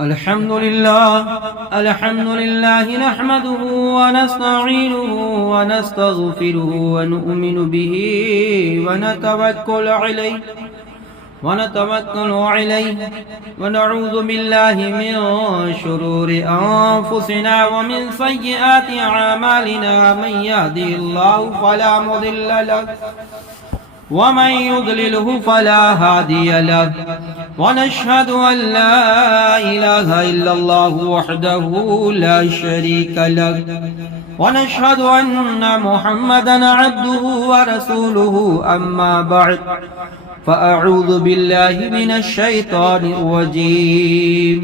الحمد لله نحمده ونستعينه ونستغفره ونؤمن به ونتوكل عليه ونعوذ بالله من شرور أنفسنا ومن سيئات أعمالنا. من يهده الله فلا مضل له ومن يضلله فلا هادي له. ونشهد أن لا إله إلا الله وحده لا شريك له. ونشهد أن محمدا عبده ورسوله. أما بعد فأعوذ بالله من الشيطان الرجيم.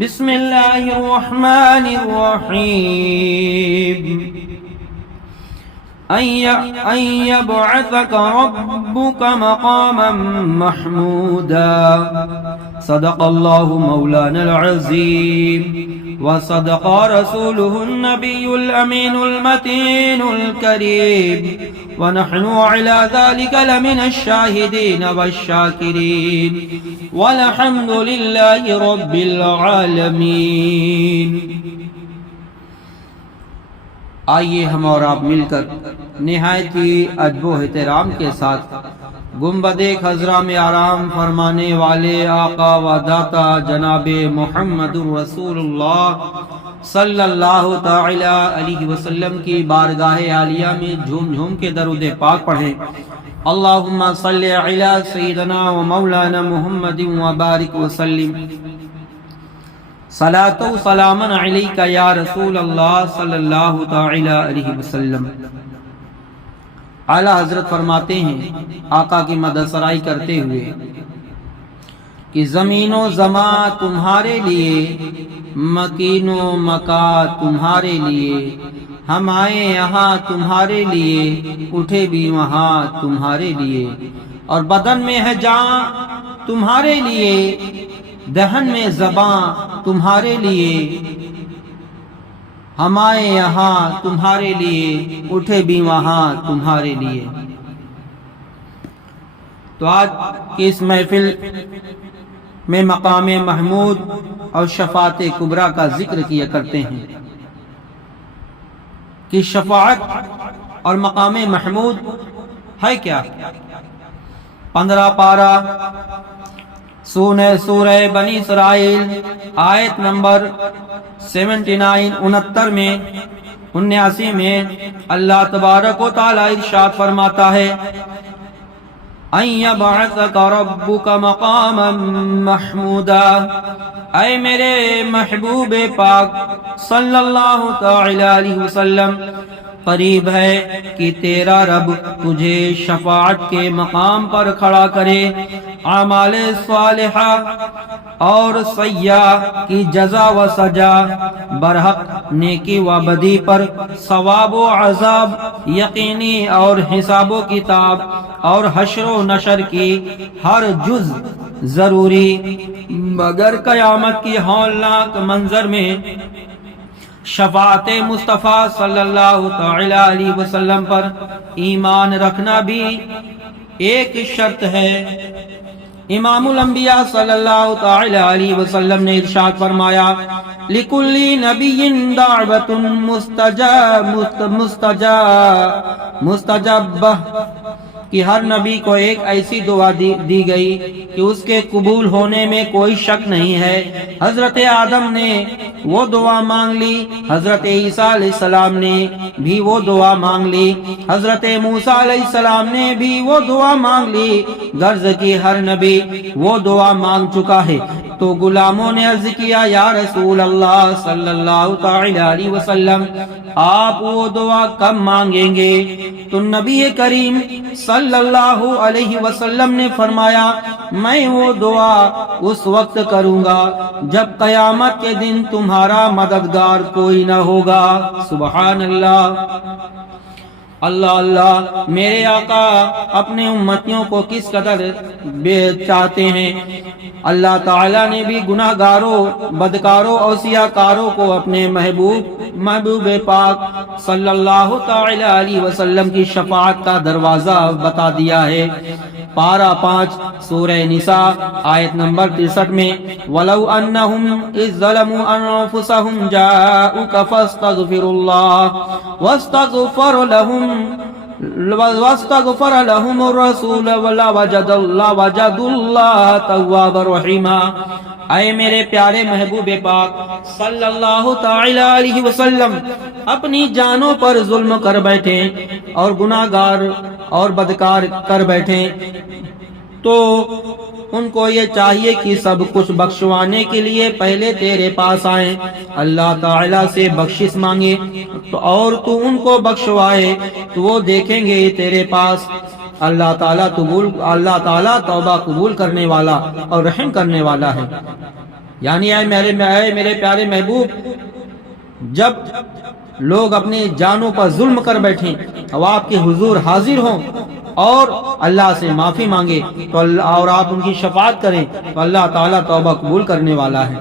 بسم الله الرحمن الرحيم. أن يبعثك ربك مقاما محمودا. صدق الله مولانا العظيم وصدق رسوله النبي الأمين المتين الكريم. ونحن على ذلك لمن الشاهدين والشاكرين والحمد لله رب العالمين. آئیے ہم اور آپ مل کر نہایت ہی ادب و احترام کے ساتھ گنبد خضرا میں آرام فرمانے والے آقا و داتا جناب محمد رسول اللہ صلی اللہ تعالی علیہ وسلم کی بارگاہ عالیہ میں جھوم جھوم کے درود پاک پڑھیں. اللہم صلی علی سیدنا و مولانا محمد و بارک وسلم. صلاۃ و سلام علیک یا رسول اللہ صلی اللہ تعالی علیہ وسلم. اعلیٰ حضرت فرماتے ہیں آقا کی مدح سرائی کرتے ہوئے کہ زمین و زمان تمہارے لیے، مکین و مکا تمہارے لیے، ہم آئے یہاں تمہارے لیے، اٹھے بھی وہاں تمہارے لیے، اور بدن میں ہے جان تمہارے لیے، دہن میں زباں تمہارے لیے، ہم آئے یہاں تمہارے لیے، اٹھے بھی وہاں تمہارے لیے. تو آج کی اس محفل میں مقام محمود اور شفاعت کبریٰ کا ذکر کیا کرتے ہیں کہ شفاعت اور مقام محمود ہے کیا. 15 پارہ سورہ بنی اسرائیل آیت نمبر 69 میں 79 میں اللہ تبارک و تعالی ارشاد فرماتا ہے ان یبعثک ربک مقاما محمودا. اے میرے محبوب پاک صلی اللہ تعالی علیہ وسلم، قریب ہے کہ تیرا رب تجھے شفاعت کے مقام پر کھڑا کرے، اعمال صالحہ اور سیاح کی جزا و سجا، برحق نیکی و بدی پر ثواب و عذاب یقینی اور حساب و کتاب اور حشر و نشر کی ہر جز ضروری، مگر قیامت کی ہولناک منظر میں شفاعت مصطفیٰ صلی اللہ تعالی علیہ وسلم پر ایمان رکھنا بھی ایک شرط ہے. امام الانبیاء صلی اللہ تعالی علیہ وسلم نے ارشاد فرمایا لِكُلِّ نَبِيٍّ دَعْوَةٌ مستجابہ، کہ ہر نبی کو ایک ایسی دعا دی گئی کہ اس کے قبول ہونے میں کوئی شک نہیں ہے. حضرت آدم نے وہ دعا مانگ لی، حضرت عیسیٰ علیہ السلام نے بھی وہ دعا مانگ لی، حضرت موسیٰ علیہ السلام نے بھی وہ دعا مانگ لی، غرض کی ہر نبی وہ دعا مانگ چکا ہے. تو غلاموں نے عرض کیا یا رسول اللہ صلی اللہ تعالی علیہ وسلم، آپ وہ دعا کب مانگیں گے؟ تو نبی کریم صلی اللہ علیہ وسلم نے فرمایا میں وہ دعا اس وقت کروں گا جب قیامت کے دن تمہارا مددگار کوئی نہ ہوگا. سبحان اللہ. اللہ اللہ. میرے آقا اپنے امتیوں کو کس قدر چاہتے ہیں. اللہ تعالیٰ نے بھی گناہ گاروں، بدکاروں اور سیاکاروں کو اپنے محبوب پاک صلی اللہ تعالی علیہ وسلم کی شفاعت کا دروازہ بتا دیا ہے. پارہ 5 سورہ نساء آیت نمبر 63 میں وَلَوْ أَنَّهُمْ إِذ ظَّلَمُوا أَنفُسَهُمْ جَاءُوكَ فَاسْتَغْفِرُوا اللَّهَ واستغفر لهم الرسول وجدوا الله توابا رحیما۔ اے میرے پیارے محبوب پاک صلی اللہ تعالی علیہ وسلم اپنی جانوں پر ظلم کر بیٹھے اور گناہگار اور بدکار کر بیٹھے تو ان کو یہ چاہیے کہ سب کچھ بخشوانے کے لیے پہلے تیرے پاس آئیں، اللہ تعالیٰ سے بخشش مانگے اور تو ان کو بخشوائے تو وہ دیکھیں گے تیرے پاس اللہ تعالیٰ توبہ قبول کرنے والا اور رحم کرنے والا ہے۔ یعنی اے میرے پیارے محبوب، جب لوگ اپنی جانوں پر ظلم کر بیٹھیں اور آپ کے حضور حاضر ہوں اور اللہ سے معافی مانگے تو اور آپ ان کی شفاعت کریں تو اللہ تعالیٰ توبہ قبول کرنے والا ہے۔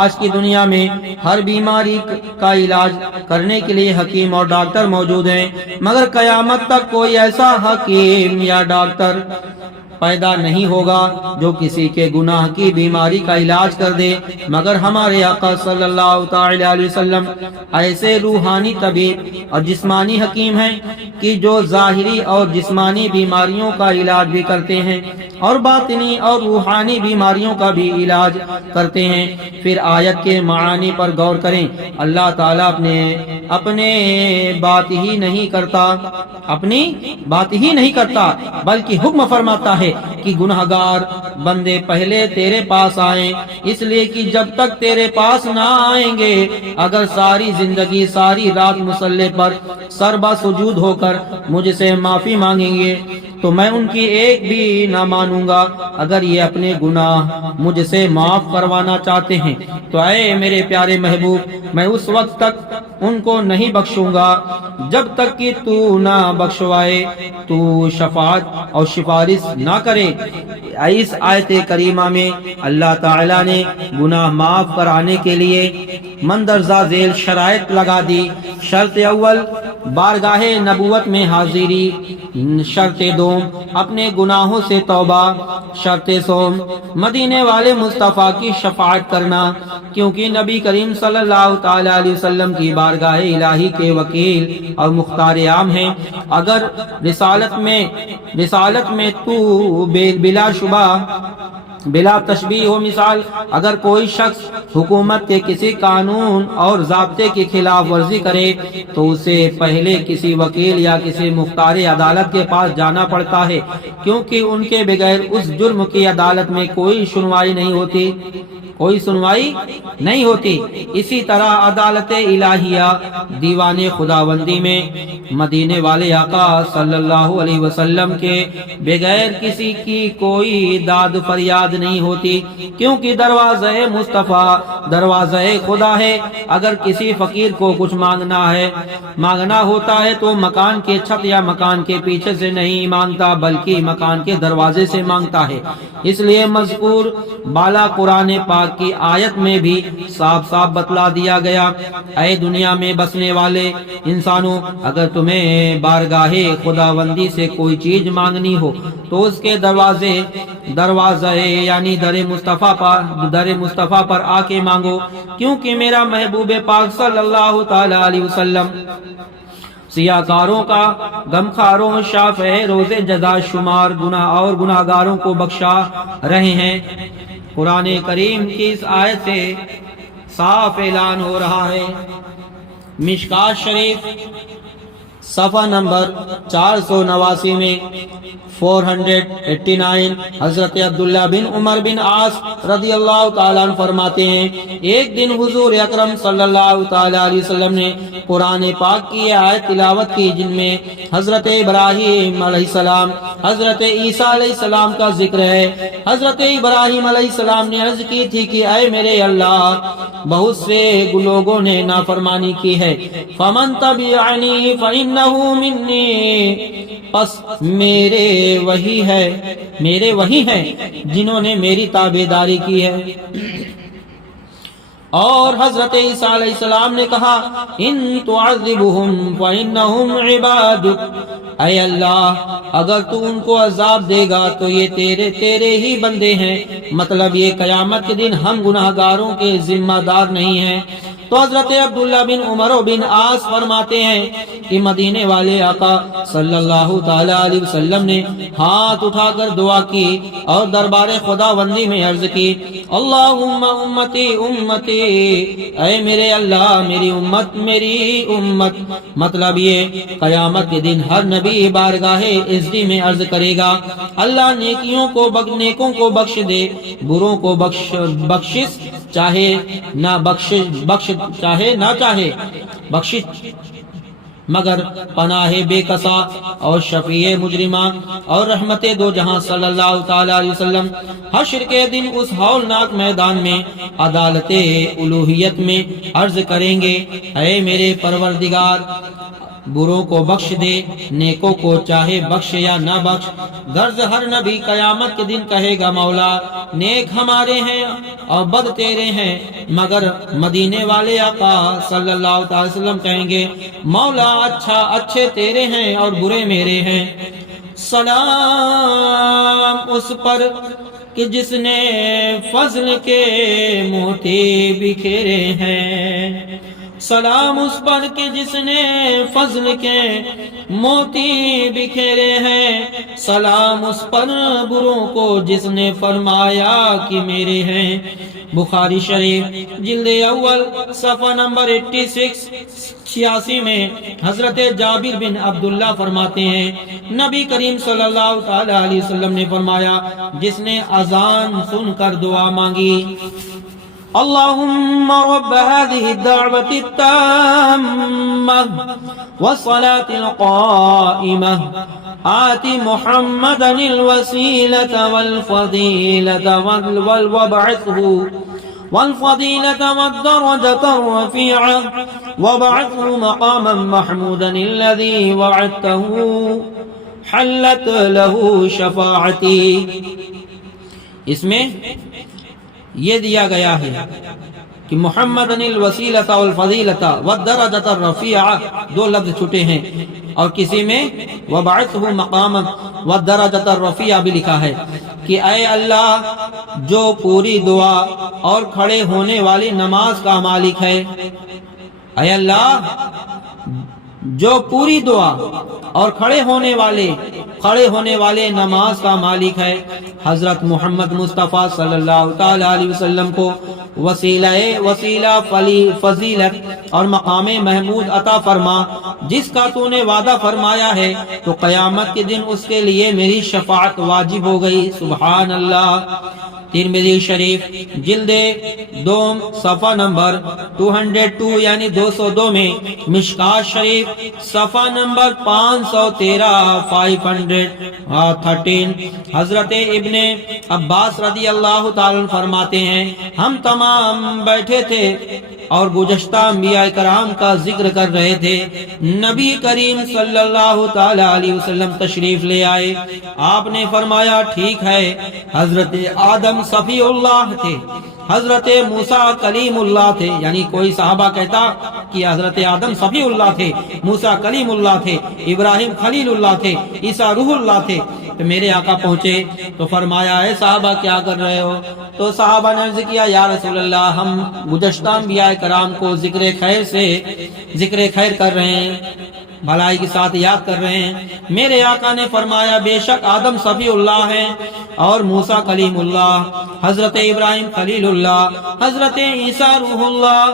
آج کی دنیا میں ہر بیماری کا علاج کرنے کے لیے حکیم اور ڈاکٹر موجود ہیں، مگر قیامت تک کوئی ایسا حکیم یا ڈاکٹر پیدا نہیں ہوگا جو کسی کے گناہ کی بیماری کا علاج کر دے، مگر ہمارے آقا صلی اللہ تعالی علیہ وسلم ایسے روحانی طبیب اور جسمانی حکیم ہیں کہ جو ظاہری اور جسمانی بیماریوں کا علاج بھی کرتے ہیں اور باطنی اور روحانی بیماریوں کا بھی علاج کرتے ہیں۔ پھر آیت کے معانی پر غور کریں، اللہ تعالیٰ اپنی بات ہی نہیں کرتا بلکہ حکم فرماتا ہے کہ گناہگار بندے پہلے تیرے پاس آئیں، اس لیے کہ جب تک تیرے پاس نہ آئیں گے، اگر ساری زندگی ساری رات مصلی پر سربا سجود ہو کر مجھ سے معافی مانگیں گے تو میں ان کی ایک بھی نہ مانوں گا۔ اگر یہ اپنے گناہ مجھ سے معاف کروانا چاہتے ہیں تو اے میرے پیارے محبوب، میں اس وقت تک ان کو نہیں بخشوں گا جب تک کہ تو نہ بخشوائے، تو شفاعت اور سفارش نہ کرے۔ اس آیت کریمہ میں اللہ تعالیٰ نے گناہ معاف کرانے کے لیے مندرجہ ذیل شرائط لگا دی۔ شرط اول، بارگاہ نبوت میں حاضری۔ شرط دوم، اپنے گناہوں سے توبہ۔ شرط سوم، مدینے والے مصطفیٰ کی شفاعت کرنا، کیونکہ نبی کریم صلی اللہ تعالی علیہ وسلم کی بارگاہ الہی کے وکیل اور مختار عام ہیں۔ اگر رسالت میں تو بلا شبہ بلا تشبیہ و مثال اگر کوئی شخص حکومت کے کسی قانون اور ضابطے کی خلاف ورزی کرے تو اسے پہلے کسی وکیل یا کسی مختار عدالت کے پاس جانا پڑتا ہے، کیونکہ ان کے بغیر اس جرم کی عدالت میں کوئی سنوائی نہیں ہوتی۔ اسی طرح عدالت الہیہ دیوان خداوندی میں مدینے والے آقا صلی اللہ علیہ وسلم کے بغیر کسی کی کوئی داد فریاد نہیں ہوتی، کیونکہ دروازہ مصطفیٰ دروازہ خدا ہے۔ اگر کسی فقیر کو کچھ مانگنا ہوتا ہے تو مکان کے چھت یا مکان کے پیچھے سے نہیں مانگتا بلکہ مکان کے دروازے سے مانگتا ہے۔ اس لیے مذکور بالا قرآن پاک کی آیت میں بھی صاف بتلا دیا گیا، اے دنیا میں بسنے والے انسانوں، اگر تمہیں بارگاہ خداوندی سے کوئی چیز مانگنی ہو تو اس کے دروازے یعنی در مصطفیٰ پر آ کے مانگو، کیونکہ میرا محبوب پاک صلی اللہ تعالی علیہ وسلم سیاہ کاروں کا غمخاروں شافع روز جزا شمار گناہگاروں کو بخشا رہے ہیں۔ قرآن کریم کی اس آیت سے صاف اعلان ہو رہا ہے۔ مشکات شریف صفحہ نمبر 489 میں 489 حضرت عبداللہ بن عمر بن عاص رضی اللہ تعالیٰ عنہ فرماتے ہیں، ایک دن حضور اکرم صلی اللہ تعالیٰ علیہ وسلم نے قرآن پاک کی آیت تلاوت کی جن میں حضرت ابراہیم علیہ السلام، حضرت عیسیٰ علیہ السلام کا ذکر ہے۔ حضرت ابراہیم علیہ السلام نے عرض کی تھی کہ اے میرے اللہ، بہت سے لوگوں نے نافرمانی کی ہے، فمن تبعنی فإنہ منی، پس میرے وہی ہیں جنہوں نے میری تابعداری کی ہے۔ اور حضرت عیسیٰ علیہ السلام نے کہا، ان تعذبہم فإنہم عبادک، اے اللہ اگر تو ان کو عذاب دے گا تو یہ تیرے ہی بندے ہیں، مطلب یہ قیامت کے دن ہم گناہگاروں کے ذمہ دار نہیں ہیں۔ تو حضرت عبداللہ بن عمر بن عاص فرماتے ہیں کہ مدینے والے آقا صلی اللہ تعالی علیہ وسلم نے ہاتھ اٹھا کر دعا کی اور دربار خداوندی میں عرض کی، اللہم امتی امتی، اے میرے اللہ میری امت، مطلب یہ قیامت کے دن ہر نبی بارگاہ عزت میں عرض کرے گا، اللہ نیکوں کو بخش دے، بروں کو بخشش چاہے نہ چاہے بخشش مگر پناہ بے کسا اور شفیع مجرمہ اور رحمت دو جہاں صلی اللہ تعالی علیہ وسلم حشر کے دن اس ہولناک میدان میں عدالت الوہیت میں عرض کریں گے، اے میرے پروردگار بروں کو بخش دے، نیکوں کو چاہے بخش یا نہ بخش۔ غرض ہر نبی قیامت کے دن کہے گا، مولا نیک ہمارے ہیں اور بد تیرے ہیں، مگر مدینے والے آقا صلی اللہ علیہ وسلم کہیں گے، مولا اچھے تیرے ہیں اور برے میرے ہیں۔ سلام اس پر کہ جس نے فضل کے موتی بکھیرے ہیں، سلام اس پر کہ جس نے فضل کے موتی بکھیرے ہیں، سلام اس پر بروں کو جس نے فرمایا کہ میرے ہیں۔ بخاری شریف جلد اول صفحہ نمبر 86 میں حضرت جابر بن عبداللہ فرماتے ہیں، نبی کریم صلی اللہ تعالی علیہ وسلم نے فرمایا، جس نے اذان سن کر دعا مانگی، اللهم رب هذه الدعوة التامة والصلاة القائمة آت محمدا الوسيلة والفضيلة والدرجة الرفيعة وابعثه مقاما محمودا الذي وعدته حلت له شفاعتي۔ اس میں یہ دیا گیا ہے کہ محمد الوسیلۃ والفضیلۃ والدرجۃ الرفیعہ، دو لفظ چھوٹے ہیں، اور کسی میں وبعثہ مقاما والدرجۃ الرفیعہ بھی لکھا ہے کہ اے اللہ جو پوری دعا اور کھڑے ہونے والی نماز کا مالک ہے، اے اللہ جو پوری دعا اور کھڑے ہونے والے نماز کا مالک ہے، حضرت محمد مصطفیٰ صلی اللہ تعالی علیہ وسلم کو وسیلہ فضیلت اور مقام محمود عطا فرما، جس کا تو نے وعدہ فرمایا ہے، تو قیامت کے دن اس کے لیے میری شفاعت واجب ہو گئی۔ سبحان اللہ۔ ترمذی شریف جلد دوم صفحہ نمبر 202 یعنی 202 میں، مشکات شریف صفحہ نمبر 513 حضرت ابن عباس رضی اللہ تعالی فرماتے ہیں، ہم تمام بیٹھے تھے اور گزشتہ انبیاء کرام کا ذکر کر رہے تھے، نبی کریم صلی اللہ تعالی علیہ وسلم تشریف لے آئے، آپ نے فرمایا ٹھیک ہے، حضرت آدم صفی اللہ تھے، حضرت موسیٰ کلیم اللہ تھے، یعنی کوئی صحابہ کہتا کہ حضرت آدم صفی اللہ تھے، موسیٰ کلیم اللہ تھے، ابراہیم خلیل اللہ تھے، عیسیٰ روح اللہ تھے۔ تو میرے آقا پہنچے تو فرمایا، اے صحابہ کیا کر رہے ہو؟ تو صحابہ نے عرض کیا، یا رسول اللہ ہم گزشتہ انبیاء کرام کو ذکر خیر کر رہے ہیں، بھلائی کے ساتھ یاد کر رہے ہیں۔ میرے آقا نے فرمایا، بے شک آدم صفی اللہ ہیں اور موسیٰ کلیم اللہ، حضرت ابراہیم خلیل اللہ، حضرت عیسیٰ روح اللہ،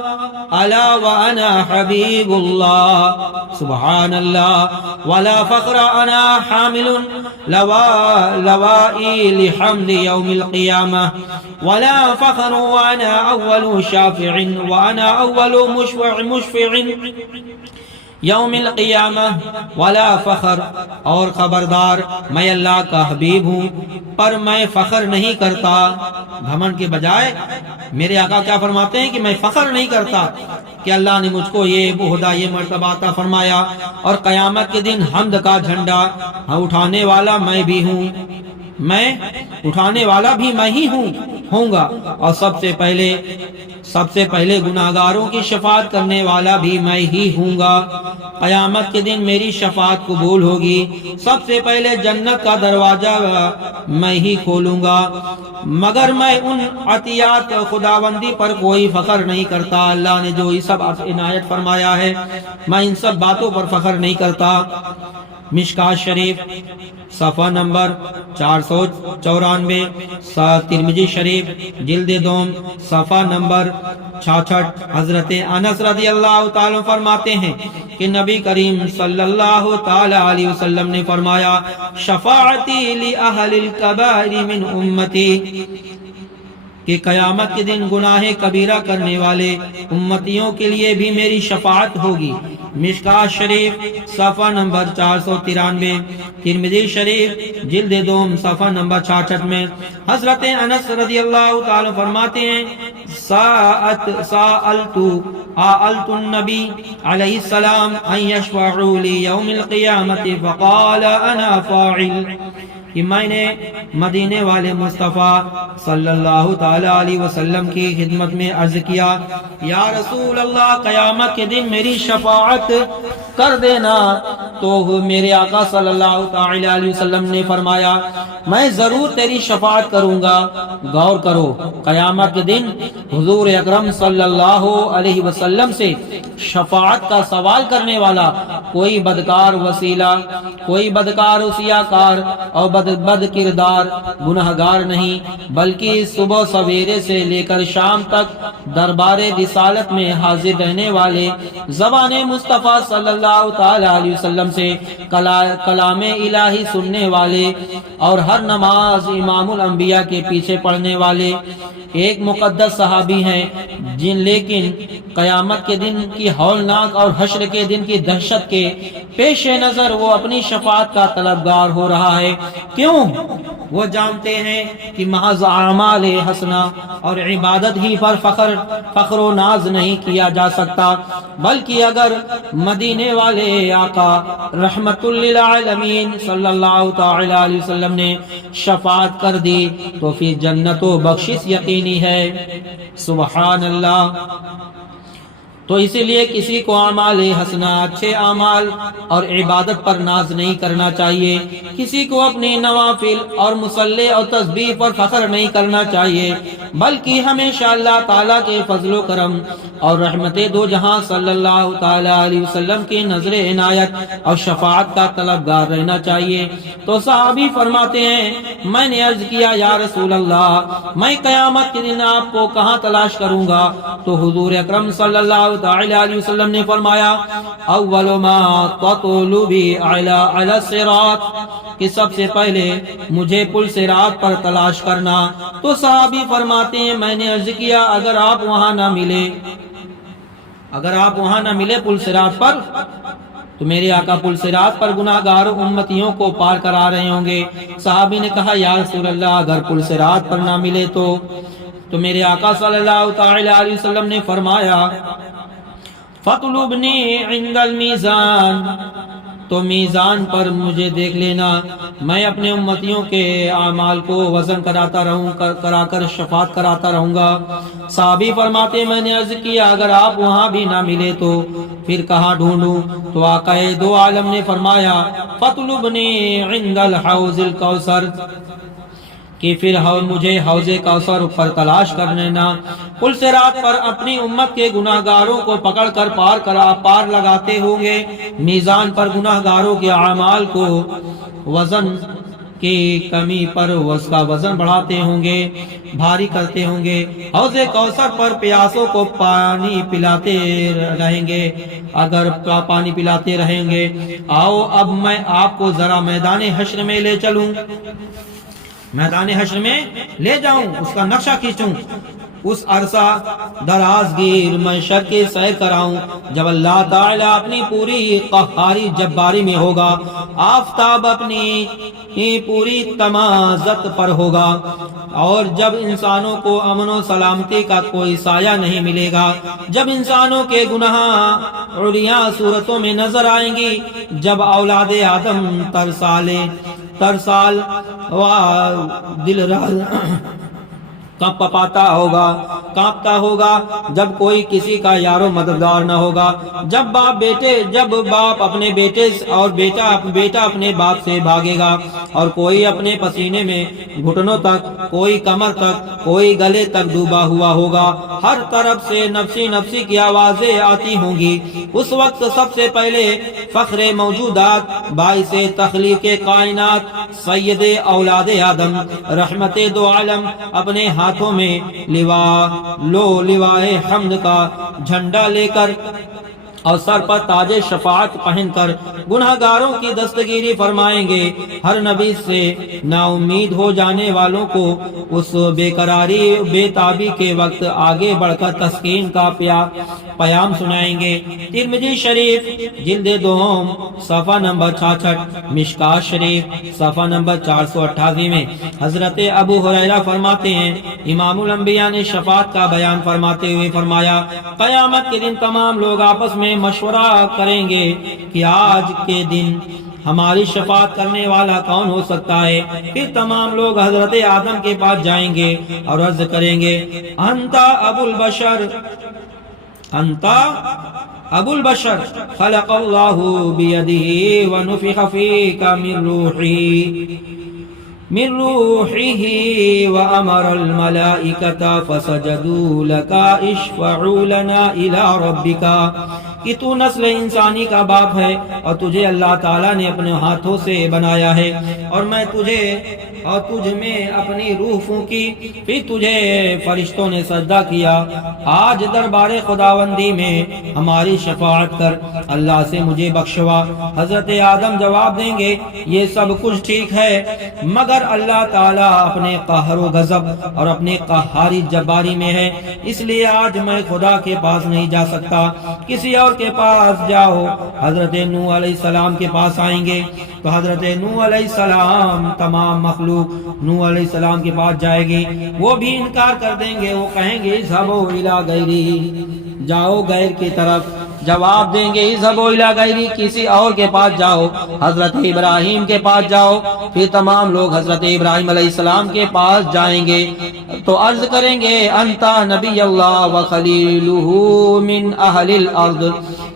الا وانا حبیب اللہ۔ سبحان اللہ۔ ولا فخر انا حامل لوائی لحمد یوم القیامہ، ولا فخر وانا اول شافع وانا اول مشفع یوم القیامہ، ولا فخر، اور خبردار میں اللہ کا حبیب ہوں پر میں فخر نہیں کرتا۔ گھمنڈ کے بجائے میرے آقا کیا فرماتے ہیں کہ میں فخر نہیں کرتا کہ اللہ نے مجھ کو یہ عہدہ یہ مرتبہ عطا فرمایا، اور قیامت کے دن حمد کا جھنڈا اٹھانے والا میں بھی ہوں، میں اٹھانے والا بھی میں ہی ہوں۔ ہوں گا اور سب سے پہلے گناہگاروں کی شفاعت کرنے والا بھی میں ہی ہوں گا۔ قیامت کے دن میری شفاعت قبول ہوگی، سب سے پہلے جنت کا دروازہ میں ہی کھولوں گا، مگر میں ان عطیات خداوندی پر کوئی فخر نہیں کرتا۔ اللہ نے جو یہ سب عنایت فرمایا ہے میں ان سب باتوں پر فخر نہیں کرتا۔ مشکات شریف صفحہ نمبر 494، ترمذی شریف جلد دوم صفحہ نمبر 66۔ حضرت انس رضی اللہ تعالیٰ فرماتے ہیں کہ نبی کریم صلی اللہ تعالی علیہ وسلم نے فرمایا، شفاعتی لأہل الکبائر من امتی، کہ قیامت کے دن گناہ کبیرہ کرنے والے امتیوں کے لیے بھی میری شفاعت ہوگی۔ مشکات شریف صفحہ نمبر 493، ترمذی شریف جلد دوم صفحہ نمبر 66 میں حضرت انس رضی اللہ تعالی فرماتے ہیں، سألت النبی علیہ السلام ان یشفعوا لی یوم القیامت فقال انا فاعل، کہ میں نے مدینے والے مصطفیٰ صلی اللہ تعالی علیہ وسلم کی خدمت میں عرض کیا، یا رسول اللہ قیامت کے دن میری شفاعت کر دینا، تو میرے آقا صلی اللہ تعالی علیہ وسلم نے فرمایا، میں ضرور تیری شفاعت کروں گا۔ غور کرو، قیامت کے دن حضور اکرم صلی اللہ علیہ وسلم سے شفاعت کا سوال کرنے والا کوئی بدکار وسیلہ، کوئی بدکار وسیعہ اور بد کردار گناہگار نہیں، بلکہ صبح سویرے سے لے کر شام تک دربار رسالت میں حاضر رہنے والے، زبان مصطفیٰ صلی اللہ تعالی علیہ وسلم سے کلام الہی سننے والے، اور ہر نماز امام الانبیاء کے پیچھے پڑھنے والے ایک مقدس صحابی ہیں، لیکن قیامت کے دن کی ہولناک اور حشر کے دن کی دہشت کے پیش نظر وہ اپنی شفاعت کا طلبگار ہو رہا ہے۔ کیوں؟ وہ جانتے ہیں کہ محض اعمال حسنہ اور عبادت ہی پر فخر و ناز نہیں کیا جا سکتا، بلکہ اگر مدینے والے آقا رحمت للعالمین صلی اللہ تعالی علیہ وسلم نے شفاعت کر دی تو پھر جنت و بخشش یقینی ہے۔ سبحان اللہ۔ تو اسی لیے کسی کو اعمال حسنہ، اچھے اعمال اور عبادت پر ناز نہیں کرنا چاہیے، کسی کو اپنی نوافل اور مصلی اور تسبیح پر فخر نہیں کرنا چاہیے، بلکہ ہمیشہ اللہ تعالیٰ کے فضل و کرم اور رحمت دو جہاں صلی اللہ تعالی علیہ وسلم کی نظر عنایت اور شفاعت کا طلبگار رہنا چاہیے۔ تو صحابی فرماتے ہیں، میں نے عرض کیا، یا رسول اللہ میں قیامت کے دن آپ کو کہاں تلاش کروں گا؟ تو حضور اکرم صلی اللہ تعالی علیہ وسلم نے فرمایا، اول ما تطلبی علی الصراط، کہ سب سے پہلے مجھے پل صراط پر تلاش کرنا۔ تو صحابی فرماتے ہیں، میں نے عرض کیا، اگر آپ وہاں نہ ملے پل صراط پر، تو میرے آقا پل صراط پر گناہگار امتیوں کو پار کرا رہے ہوں گے۔ صحابی نے کہا، یا رسول اللہ اگر پل صراط پر نہ ملے تو میرے آقا صلی اللہ تعالی علیہ وسلم نے فرمایا، فَاطْلُبْنِي عِنْدَ الْمِيزَانِ، تو میزان پر مجھے دیکھ لینا، میں اپنے امتیوں کے اعمال کو وزن کرا کر شفاعت کراتا رہوں گا۔ صحابی فرماتے، میں نے عرض کیا، اگر آپ وہاں بھی نہ ملے تو پھر کہاں ڈھونڈوں؟ تو آقا دو عالم نے فرمایا، فَاطْلُبْنِي عِنْدَ الْحَوْضِ الْكَوْثَرِ، کہ پھر مجھے حوض کوثر پر تلاش کر لینا۔ پل صراط پر اپنی امت کے گناہگاروں کو پکڑ کر پار لگاتے ہوں گے، میزان پر گناہگاروں کے اعمال کو وزن کی کمی پر اس کا وزن بڑھاتے ہوں گے، بھاری کرتے ہوں گے۔ حوض کوثر پر پیاسوں کو پانی پلاتے رہیں گے، اگر پانی پلاتے رہیں گے۔ آؤ اب میں آپ کو ذرا میدان حشر میں لے چلوں، میدان حشر میں لے جاؤں، اس کا نقشہ کھینچوں، اس عرصہ درازگیر محشر کے سیر کراؤں جب اللہ تعالیٰ اپنی پوری قہاری جباری میں ہوگا، آفتاب اپنی پوری تمازت پر ہوگا، اور جب انسانوں کو امن و سلامتی کا کوئی سایہ نہیں ملے گا، جب انسانوں کے گناہ عریاں صورتوں میں نظر آئیں گی، جب اولاد آدم ترسال و کانپتا ہوگا جب کوئی کسی کا یار و مددگار نہ ہوگا، جب باپ اپنے بیٹے اور بیٹا اپنے باپ سے بھاگے گا، اور کوئی اپنے پسینے میں گھٹنوں تک، کوئی کمر تک، کوئی گلے تک ڈوبا ہوا ہوگا، ہر طرف سے نفسی نفسی کی آوازیں آتی ہوں گی۔ اس وقت سب سے پہلے فخر موجودات، باعث تخلیق کائنات، سید اولاد آدم، رحمت دو عالم، اپنے ہاتھوں میں لوائے حمد کا جھنڈا لے کر اور سر پر تاج شفاعت پہن کر گناہگاروں کی دستگیری فرمائیں گے۔ ہر نبی سے نا امید ہو جانے والوں کو اس بے قراری بے تابی کے وقت آگے بڑھ کر تسکین کا پیام سنائیں گے۔ ترمذی شریف جلد دوم صفحہ نمبر 66، مشکات شریف صفحہ نمبر 488 میں حضرت ابو ہریرہ فرماتے ہیں، امام الانبیاء نے شفاعت کا بیان فرماتے ہوئے فرمایا، قیامت کے دن تمام لوگ آپس میں مشورہ کریں گے کہ آج کے دن ہماری شفاعت کرنے والا کون ہو سکتا ہے؟ پھر تمام لوگ حضرت آدم کے پاس جائیں گے اور عرض کریں گے، انت ابو البشر خلق اللہ بیدہ ونفخ فیک من روحه وامر الملائکۃ فسجدوا لك اشفعوا لنا الى ربك، کہ تو نسل انسانی کا باپ ہے اور تجھے اللہ تعالیٰ نے اپنے ہاتھوں سے بنایا ہے، اور میں تجھ میں اپنی روح پھونکی، پھر تجھے فرشتوں نے سجدہ کیا، آج دربار خداوندی میں ہماری شفاعت کر، اللہ سے مجھے بخشوا۔ حضرت آدم جواب دیں گے، یہ سب کچھ ٹھیک ہے، مگر اللہ تعالیٰ اپنے قہر و غضب اور اپنے قہاری جباری میں ہے، اس لیے آج میں خدا کے پاس نہیں جا سکتا، کسی اور کے پاس جاؤ۔ حضرت نوح علیہ السلام کے پاس آئیں گے تو حضرت نوح علیہ السلام، تمام مخلوق نوح علیہ السلام کے پاس جائے گی، وہ بھی انکار کر دیں گے، وہ کہیں گے اذهبوا الی غیری، جاؤ غیر کی طرف، جواب دیں گے اذهبوا الی غیری، کسی اور کے پاس جاؤ، حضرت ابراہیم کے پاس جاؤ۔ پھر تمام لوگ حضرت ابراہیم علیہ السلام کے پاس جائیں گے تو عرض کریں گے، انت نبی اللہ وخلیلہ من اہل الارض،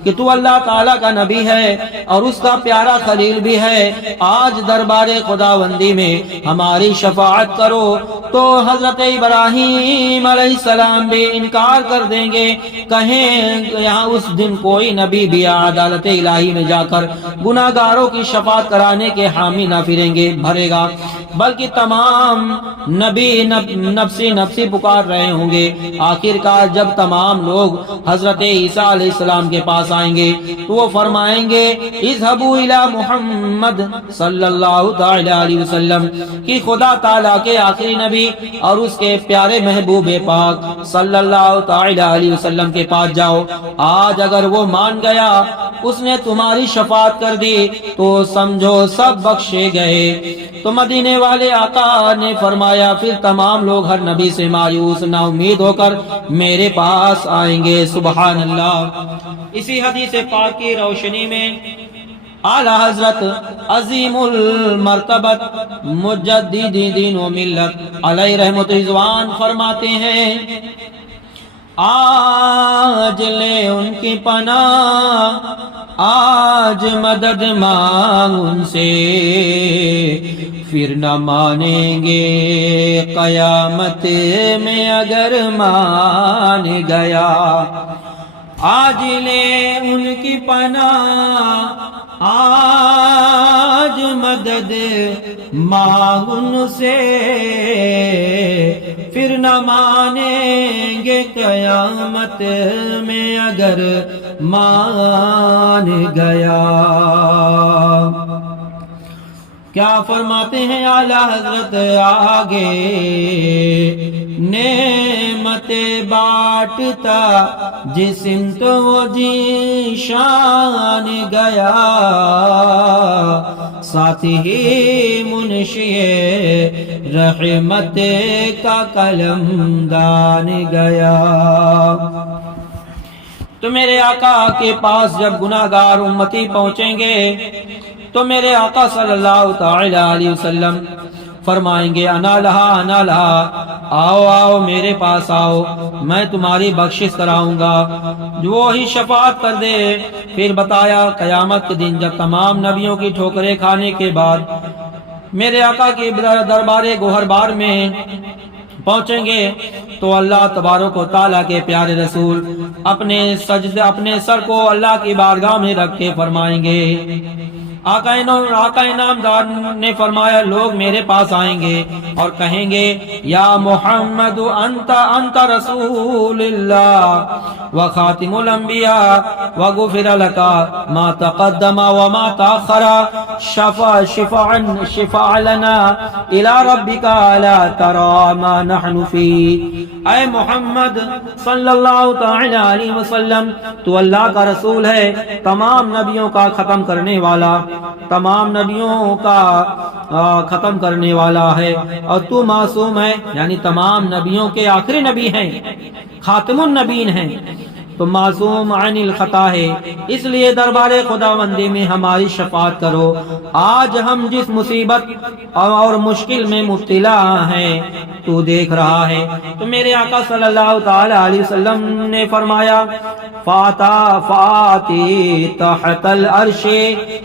کہ تو اللہ تعالیٰ کا نبی ہے اور اس کا پیارا خلیل بھی ہے، آج دربار خداوندی میں ہماری شفاعت کرو۔ تو حضرت ابراہیم علیہ السلام بھی انکار کر دیں گے، کہیں یہاں اس دن کوئی نبی بھی عدالت الہی میں جا کر گناہگاروں کی شفاعت کرانے کے حامی نہ بھرے گا، بلکہ تمام نبی نفسی نفسی پکار رہے ہوں گے۔ آخر کار جب تمام لوگ حضرت عیسیٰ علیہ السلام کے پاس آئیں گے تو وہ فرمائیں گے، اذهبوا الی محمد صلی اللہ تعالی علیہ وسلم، کہ خدا تعالیٰ کے آخری نبی اور اس کے پیارے محبوب پاک صلی اللہ تعالی علیہ وسلم کے پاس جاؤ، آج اگر وہ مان گیا، اس نے تمہاری شفاعت کر دی، تو سمجھو سب بخشے گئے۔ تو مدینے والے آقا نے فرمایا، پھر تمام لوگ ہر نبی سے مایوس نا امید ہو کر میرے پاس آئیں گے۔ سبحان اللہ۔ اسی حدیث پاک کی روشنی میں اعلی حضرت عظیم المرتبت مجدد دین و ملت علیہ رحمت رضوان فرماتے ہیں، آج لے ان کی پناہ، آج مدد مانگ ان سے، پھر نہ مانیں گے قیامت میں اگر مان گیا۔ آج لے ان کی پناہ، آج مدد مانگ ان سے، پھر نہ مانیں گے قیامت میں اگر مان گیا۔ کیا فرماتے ہیں اعلی حضرت آگے، نعمت بانٹتا جس سمت وہ جی شان گیا، ساتھ ہی منشی رحمت کا قلم دان گیا۔ تو میرے آقا کے پاس جب گناہگار امتی پہنچیں گے تو میرے آقا صلی اللہ تعالی علیہ وسلم فرمائیں گے، انا لہا انا لہا، آؤ آؤ میرے پاس آؤ، میں تمہاری بخشش کراؤں گا، جو وہی شفاعت کر دے۔ پھر بتایا قیامت کے دن جب تمام نبیوں کی ٹھوکریں کھانے کے بعد میرے آقا کے دربار گوہر بار میں پہنچیں گے تو اللہ تبارک و تعالیٰ کے پیارے رسول اپنے سر کو اللہ کی بارگاہ میں رکھ کے فرمائیں گے، آقا انعامدار نے فرمایا لوگ میرے پاس آئیں گے اور کہیں گے یا محمد انت رسول اللہ و خاتم الانبیاء وغفر لك ما تقدم وما تاخر شفع لنا الى ربك لا ترى ما نحن فيه۔ اے محمد صلی اللہ تعالی علیہ وسلم، تو اللہ کا رسول ہے، تمام نبیوں کا ختم کرنے والا، تمام نبیوں کا ختم کرنے والا ہے، اور تو معصوم ہے، یعنی تمام نبیوں کے آخری نبی ہیں، خاتم النبیین ہیں، تو معصوم عن الخطا ہے، اس لیے دربار خداوندی میں ہماری شفاعت کرو۔ آج ہم جس مصیبت اور مشکل میں مبتلا ہیں تو دیکھ رہا ہے۔ تو میرے آقا صلی اللہ تعالی علیہ وسلم نے فرمایا فاتی تحت العرش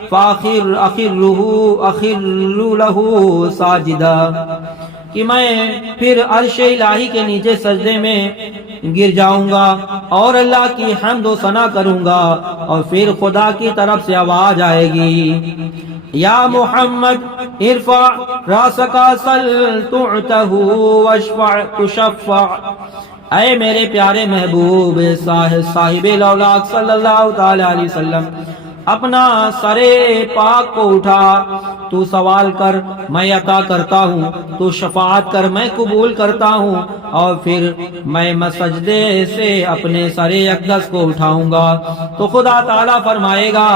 فاخر له ساجدا، کہ میں پھر عرش الہی کے نیچے سجدے میں گر جاؤں گا اور اللہ کی حمد و ثنا کروں گا، اور پھر خدا کی طرف سے آواز آئے گی یا محمد ارفع راسک سل تعتہ واشفع تشفع۔ اے میرے پیارے محبوب صاحب لولاک صلی اللہ تعالی علیہ وسلم، اپنا سر پاک کو اٹھا، تو سوال کر میں عطا کرتا ہوں، تو شفاعت کر میں قبول کرتا ہوں، اور پھر میں سجدے سے اپنے سر اقدس کو اٹھاؤں گا تو خدا تعالیٰ فرمائے گا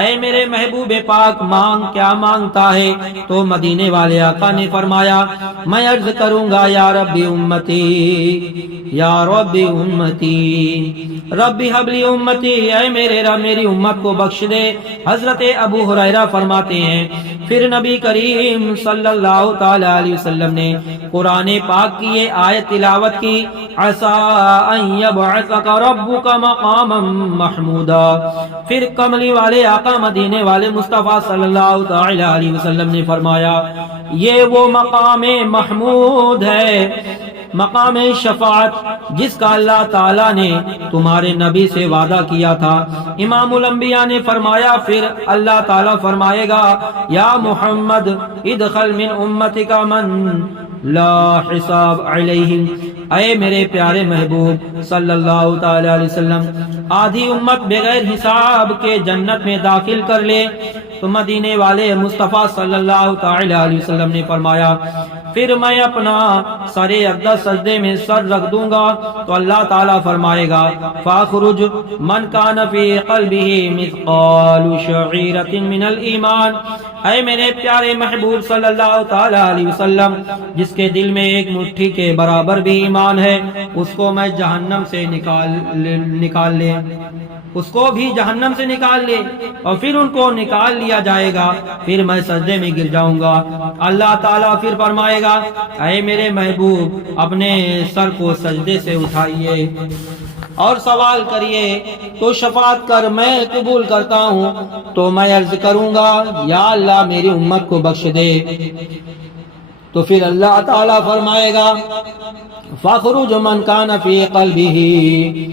اے میرے محبوب پاک مانگ، کیا مانگتا ہے؟ تو مدینے والے آقا نے فرمایا میں عرض کروں گا یا رب امتی، یا رب امتی، رب حب لی امتی، اے میرے رب میری امت کو بخش دے۔ حضرت ابو ہریرہ فرماتے ہیں پھر نبی کریم صلی اللہ تعالی علیہ وسلم نے قرآن پاک کی یہ آیت تلاوت کی عسیٰ ان یبعثک ربک مقاما محمودا۔ پھر کملی والے آقا مدینے والے مصطفیٰ صلی اللہ تعالی علیہ وسلم نے فرمایا یہ وہ مقام محمود ہے، مقام شفاعت جس کا اللہ تعالیٰ نے تمہارے نبی سے وعدہ کیا تھا۔ امام الانبیاء نے فرمایا پھر اللہ تعالیٰ فرمائے گا یا محمد ادخل من امتک من لا حساب علیہم، اے میرے پیارے محبوب صلی اللہ تعالی علیہ وسلم آدھی امت بغیر حساب کے جنت میں داخل کر لے۔ تو مدینے والے مصطفیٰ صلی اللہ تعالی علیہ وسلم نے فرمایا پھر میں اپنا سر اقدس سجدے میں سر رکھ دوں گا تو اللہ تعالیٰ فرمائے گا فاخرج من کان فی قلبہ مثقال شعیرۃ من الایمان، اے میرے پیارے محبوب صلی اللہ تعالی علیہ وسلم جس کے دل میں ایک مٹھی کے برابر بھی ایمان ہے اس کو میں جہنم سے نکال لے، اس کو بھی جہنم سے نکال لے، اور پھر ان کو نکال لیا جائے گا، پھر میں سجدے میں گر جاؤں گا۔ اللہ تعالیٰ پھر فرمائے گا اے میرے محبوب اپنے سر کو سجدے سے اٹھائیے اور سوال کریے تو شفاعت کر میں قبول کرتا ہوں۔ تو میں عرض کروں گا یا اللہ میری امت کو بخش دے، تو پھر اللہ تعالیٰ فرمائے گا فاخرج من کان فی قلبہ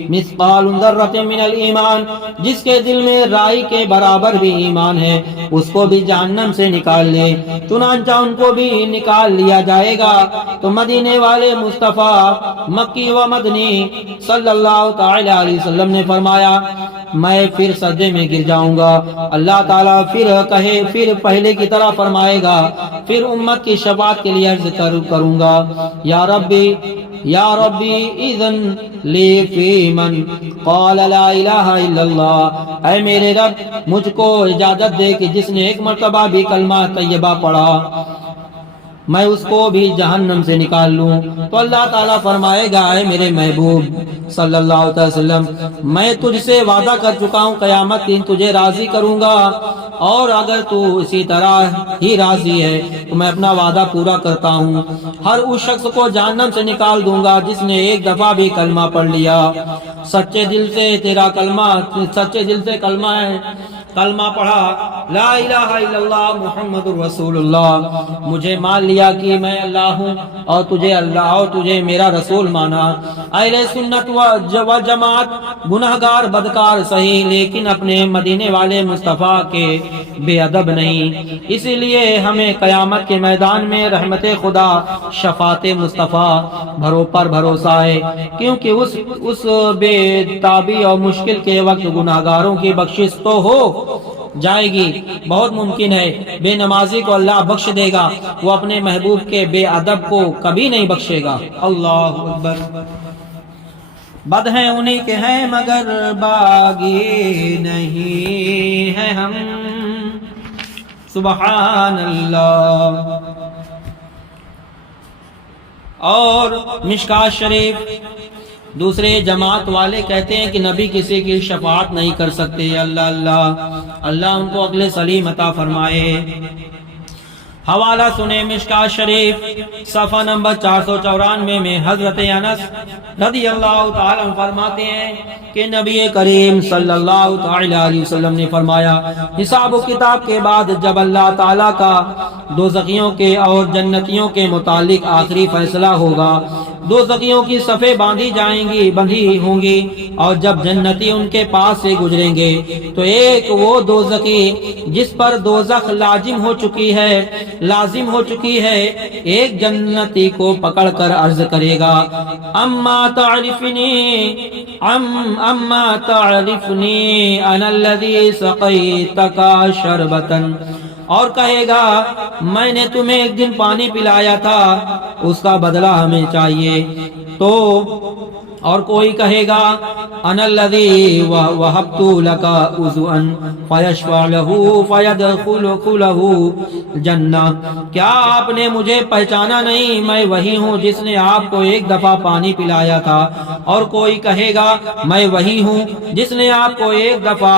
مثقال ذرۃ من الایمان، جس کے دل میں رائی کے برابر بھی ایمان ہے اس کو بھی جہنم سے نکال لے، چنانچہ ان کو بھی نکال لیا جائے گا۔ تو مدینے والے مصطفیٰ مکی و مدنی صلی اللہ تعالی علیہ وسلم نے فرمایا میں پھر سجدے میں گر جاؤں گا، اللہ تعالیٰ پھر پہلے کی طرح فرمائے گا، پھر امت کی شفاعت کے لیے عرض کروں گا یا ربی اذن لی فی من قال لا الہ الا اللہ، اے میرے رب مجھ کو اجازت دے کہ جس نے ایک مرتبہ بھی کلمہ طیبہ پڑھا میں اس کو بھی جہنم سے نکال لوں، تو اللہ تعالیٰ فرمائے گا اے میرے محبوب صلی اللہ علیہ وسلم، میں تجھ سے وعدہ کر چکا ہوں قیامت دن تجھے راضی کروں گا، اور اگر تو اسی طرح ہی راضی ہے تو میں اپنا وعدہ پورا کرتا ہوں، ہر اس شخص کو جہنم سے نکال دوں گا جس نے ایک دفعہ بھی کلمہ پڑھ لیا، سچے دل سے تیرا کلمہ، سچے دل سے کلمہ ہے، کلمہ پڑھا لا الہ الا اللہ محمد رسول اللہ، مجھے مان لیا کہ میں اللہ ہوں اور تجھے اللہ اور تجھے میرا رسول مانا۔ اہل سنت و جماعت گناہگار بدکار صحیح، لیکن اپنے مدینے والے مصطفیٰ کے بے ادب نہیں، اسی لیے ہمیں قیامت کے میدان میں رحمت خدا شفاعت مصطفیٰ پر بھروسہ ہے، کیونکہ اس بے تابی اور مشکل کے وقت گناہگاروں کی بخشش تو ہو جائے گی، بہت ممکن ہے بے نمازی کو اللہ بخش دے گا، وہ اپنے محبوب کے بے ادب کو کبھی نہیں بخشے گا۔ اللہ اکبر۔ بد ہیں انہی کے ہیں مگر باغی نہیں ہے ہم، سبحان اللہ۔ اور مشکات شریف دوسرے جماعت والے کہتے ہیں کہ نبی کسی کی شفاعت نہیں کر سکتے، اللہ اللہ اللہ ان کو عقل سلیم عطا فرمائے۔ حوالہ سنیں مشکات شریف صفحہ نمبر 494 میں حضرت انس رضی اللہ تعالیٰ عنہ فرماتے ہیں کہ نبی کریم صلی اللہ تعالیٰ علیہ وسلم نے فرمایا، حساب و کتاب کے بعد جب اللہ تعالیٰ کا دوزخیوں کے اور جنتیوں کے متعلق آخری فیصلہ ہوگا، دوزخیوں کی صفیں بندھی ہوں گی، اور جب جنتی ان کے پاس سے گزریں گے تو ایک وہ دوزخی جس پر دوزخ لازم ہو چکی ہے ایک جنتی کو پکڑ کر عرض کرے گا، اما تعرفنی انا الذی سقیتک شربتن، اور کہے گا میں نے تمہیں ایک دن پانی پلایا تھا، اس کا بدلہ ہمیں چاہیے۔ تو اور کوئی کہے گا انا الذی وهبت لك عضوا فيشفع له فيدخل الجنہ، کیا آپ نے مجھے پہچانا نہیں، میں وہی ہوں جس نے آپ کو ایک دفعہ پانی پلایا تھا۔ اور کوئی کہے گا میں وہی ہوں جس نے آپ کو ایک دفعہ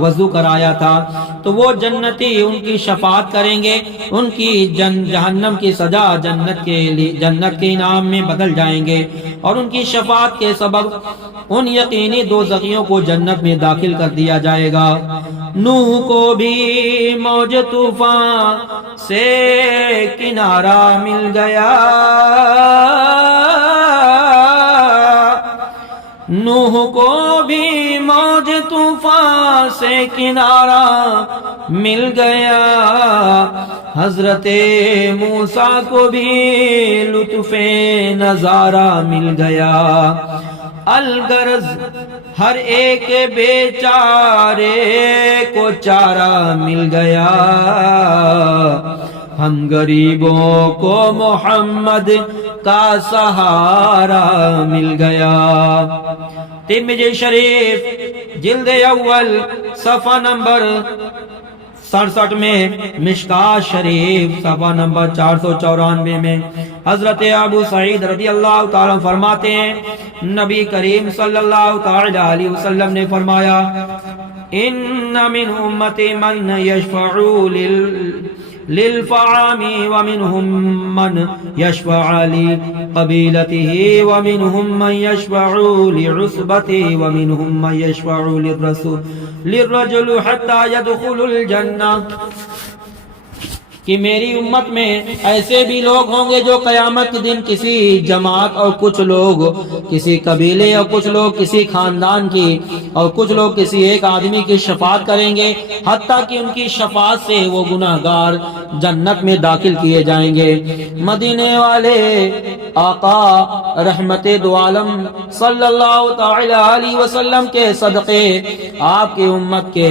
وضو کرایا تھا، تو وہ جنتی ان کی شفاعت کریں گے، ان کی جہنم کی سزا جنت کے انعام میں بدل جائیں گے، اور ان کی شفاعت کے سبب ان یقینی دوزخیوں کو جنت میں داخل کر دیا جائے گا۔ نوح کو بھی موج طوفان سے کنارہ مل گیا، نوح کو بھی موج طوفان سے کنارہ مل گیا، حضرت موسیٰ کو بھی لطف نظارہ مل گیا، الغرض ہر ایک بیچارے کو چارہ مل گیا، ہم غریبوں کو محمد کا سہارا مل گیا۔ ترمذی شریف جلد اول صفحہ نمبر 67 میں، مشکات شریف صفحہ نمبر 494 میں حضرت ابو سعید رضی اللہ تعالیٰ فرماتے ہیں نبی کریم صلی اللہ تعالیٰ علیہ وسلم نے فرمایا، ان من امتی من یشفع للفعام ومنهم من يشفع لقبيلته ومنهم من يشفع لعصبته ومنهم من يشفع للرجل حتى يدخل الجنة، کہ میری امت میں ایسے بھی لوگ ہوں گے جو قیامت کے دن کسی جماعت اور کچھ لوگ کسی قبیلے اور کچھ لوگ کسی خاندان کی اور کچھ لوگ کسی ایک آدمی کی شفاعت کریں گے، حتیٰ کہ ان کی شفاعت سے وہ گناہگار جنت میں داخل کیے جائیں گے۔ مدینے والے آقا رحمت دو عالم صلی اللہ تعالی علیہ وسلم کے صدقے آپ کی امت کے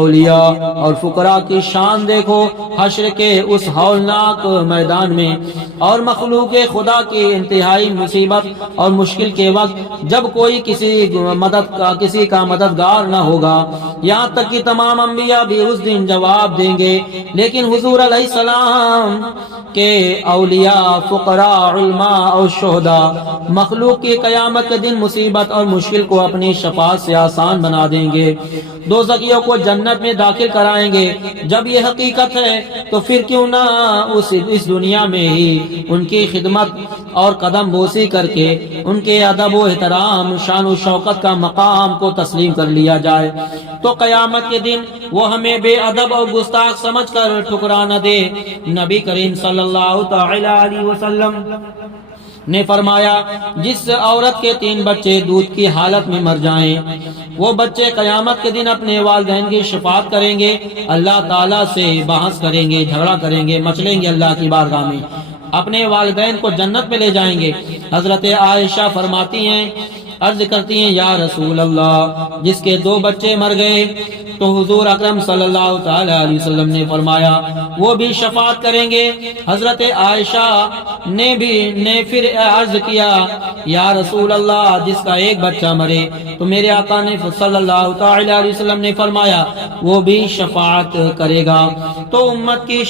اولیاء اور فقراء کی شان دیکھو حشر کے اس ہولناک میدان میں اور مخلوق خدا کی انتہائی مصیبت اور مشکل کے وقت جب کوئی کسی کا مددگار نہ ہوگا، یہاں تک کہ تمام انبیاء بھی اس دن جواب دیں گے، لیکن حضور علیہ السلام کے اولیاء، فقراء، علماء اور شہداء مخلوق کی قیامت کے دن مصیبت اور مشکل کو اپنی شفاعت سے آسان بنا دیں گے، دوزخیوں کو جنت میں داخل کرائیں گے۔ جب یہ حقیقت ہے تو پھر کیوں نہ اس دنیا میں ہی ان کی خدمت اور قدم بوسی کر کے ان کے ادب و احترام، شان و شوکت کا مقام کو تسلیم کر لیا جائے، تو قیامت کے دن وہ ہمیں بے ادب اور گستاخ سمجھ کر ٹھکرا نہ دے۔ نبی کریم صلی اللہ تعالی علیہ وسلم نے فرمایا، جس عورت کے 3 بچے دودھ کی حالت میں مر جائیں، وہ بچے قیامت کے دن اپنے والدین کی شفاعت کریں گے، اللہ تعالیٰ سے بحث کریں گے، جھگڑا کریں گے، مچلیں گے اللہ کی بارگاہ میں، اپنے والدین کو جنت میں لے جائیں گے۔ حضرت عائشہ فرماتی ہیں، عرض کرتی ہیں، یا رسول اللہ، جس کے 2 بچے مر گئے تو حضور اکرم صلی اللہ تعالی علیہ وسلم نے فرمایا وہ بھی شفاعت کریں گے۔ حضرت عائشہ نے پھر عرض کیا، یا رسول اللہ، جس کا 1 بچہ مرے تو میرے آقا نے صلی اللہ تعالی علیہ وسلم نے فرمایا وہ بھی شفاعت کرے گا۔ تو امت کی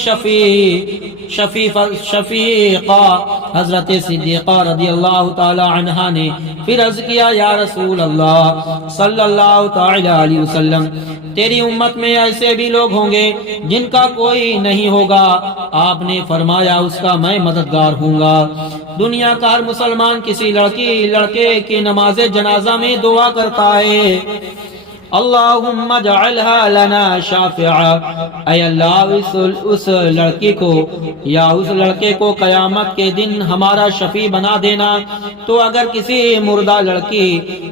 شفیقہ حضرت صدیقہ رضی اللہ تعالی عنہا نے پھر عرض کیا، یا رسول اللہ صلی اللہ تعالی علیہ وسلم، تیری امت میں ایسے بھی لوگ ہوں گے جن کا کوئی نہیں ہوگا، آپ نے فرمایا اس کا میں مددگار ہوں گا۔ دنیا کا ہر مسلمان کسی لڑکے کی نماز جنازہ میں دعا کرتا ہے، اللہم اجعلها لنا شافعہ، اے اللہ اس لڑکی کو یا اس لڑکے کو قیامت کے دن ہمارا شفیع بنا دینا۔ تو اگر کسی مردہ لڑکی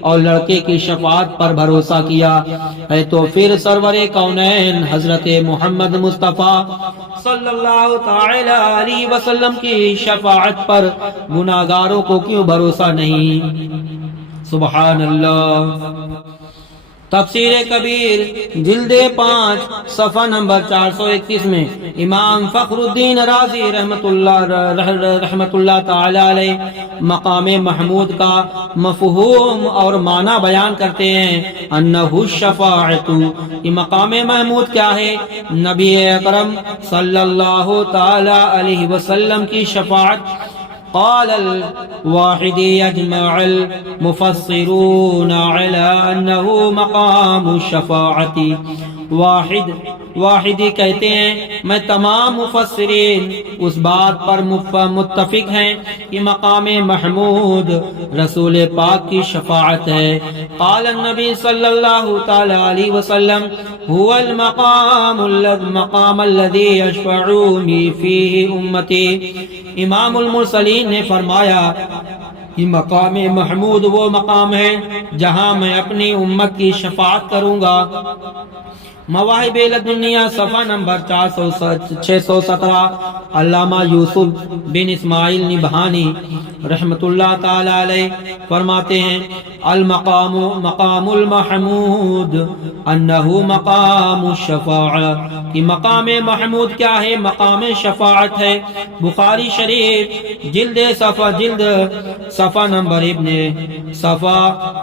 اور لڑکے کی شفاعت پر بھروسہ کیا ہے تو پھر سرور کونین حضرت محمد مصطفیٰ صلی اللہ تعالی علیہ وسلم کی شفاعت پر گناہگاروں کو کیوں بھروسہ نہیں؟ سبحان اللہ۔ تفسیر کبیر جلد 5 صفحہ نمبر 431 میں امام فخر الدین رازی رحمت اللہ تعالی علیہ مقام محمود کا مفہوم اور معنی بیان کرتے ہیں۔ انہ الشفاعت، یہ مقام محمود کیا ہے؟ نبی اکرم صلی اللہ تعالی علیہ وسلم کی شفاعت۔ قال الواحد يجمع المفسرون على أنه مقام الشفاعة۔ واحدی کہتے ہیں، میں تمام مفسرین اس بات پر متفق ہیں کہ مقام محمود رسول پاک کی شفاعت ہے۔ قال النبی صلی اللہ تعالی علیہ وسلم هو المقام الذي يشفع فيه امتی۔ امام المرسلین نے فرمایا کہ مقام محمود وہ مقام ہے جہاں میں اپنی امت کی شفاعت کروں گا۔ مواہب لدنیا صفحہ نمبر 617 علامہ یوسف بن اسماعیل نبہانی رحمت اللہ تعالی علیہ فرماتے ہیں، المقام مقام المحمود انہ مقام الشفاعہ، کہ مقام محمود کیا ہے؟ مقام شفاعت ہے۔ بخاری شریف جلد صفحہ نمبر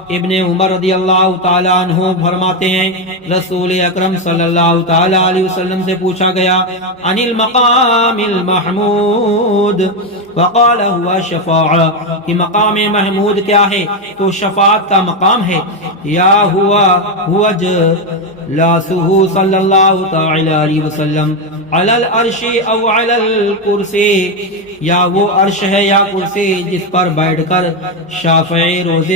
ابن عمر رضی اللہ تعالی عنہ فرماتے ہیں، رسول اکرم صلی اللہ تعالی علیہ وسلم سے پوچھا گیا، عن المقام المحمود، وقال ہوا شفاعہ، کہ مقام محمود کیا ہے؟ تو شفاعت کا مقام ہے۔ یا ہوا جلاسہ صلی اللہ تعالی علیہ وسلم علی العرش او علی الکرسی، یا وہ عرش ہے یا کرسی جس پر بیٹھ کر شافع روز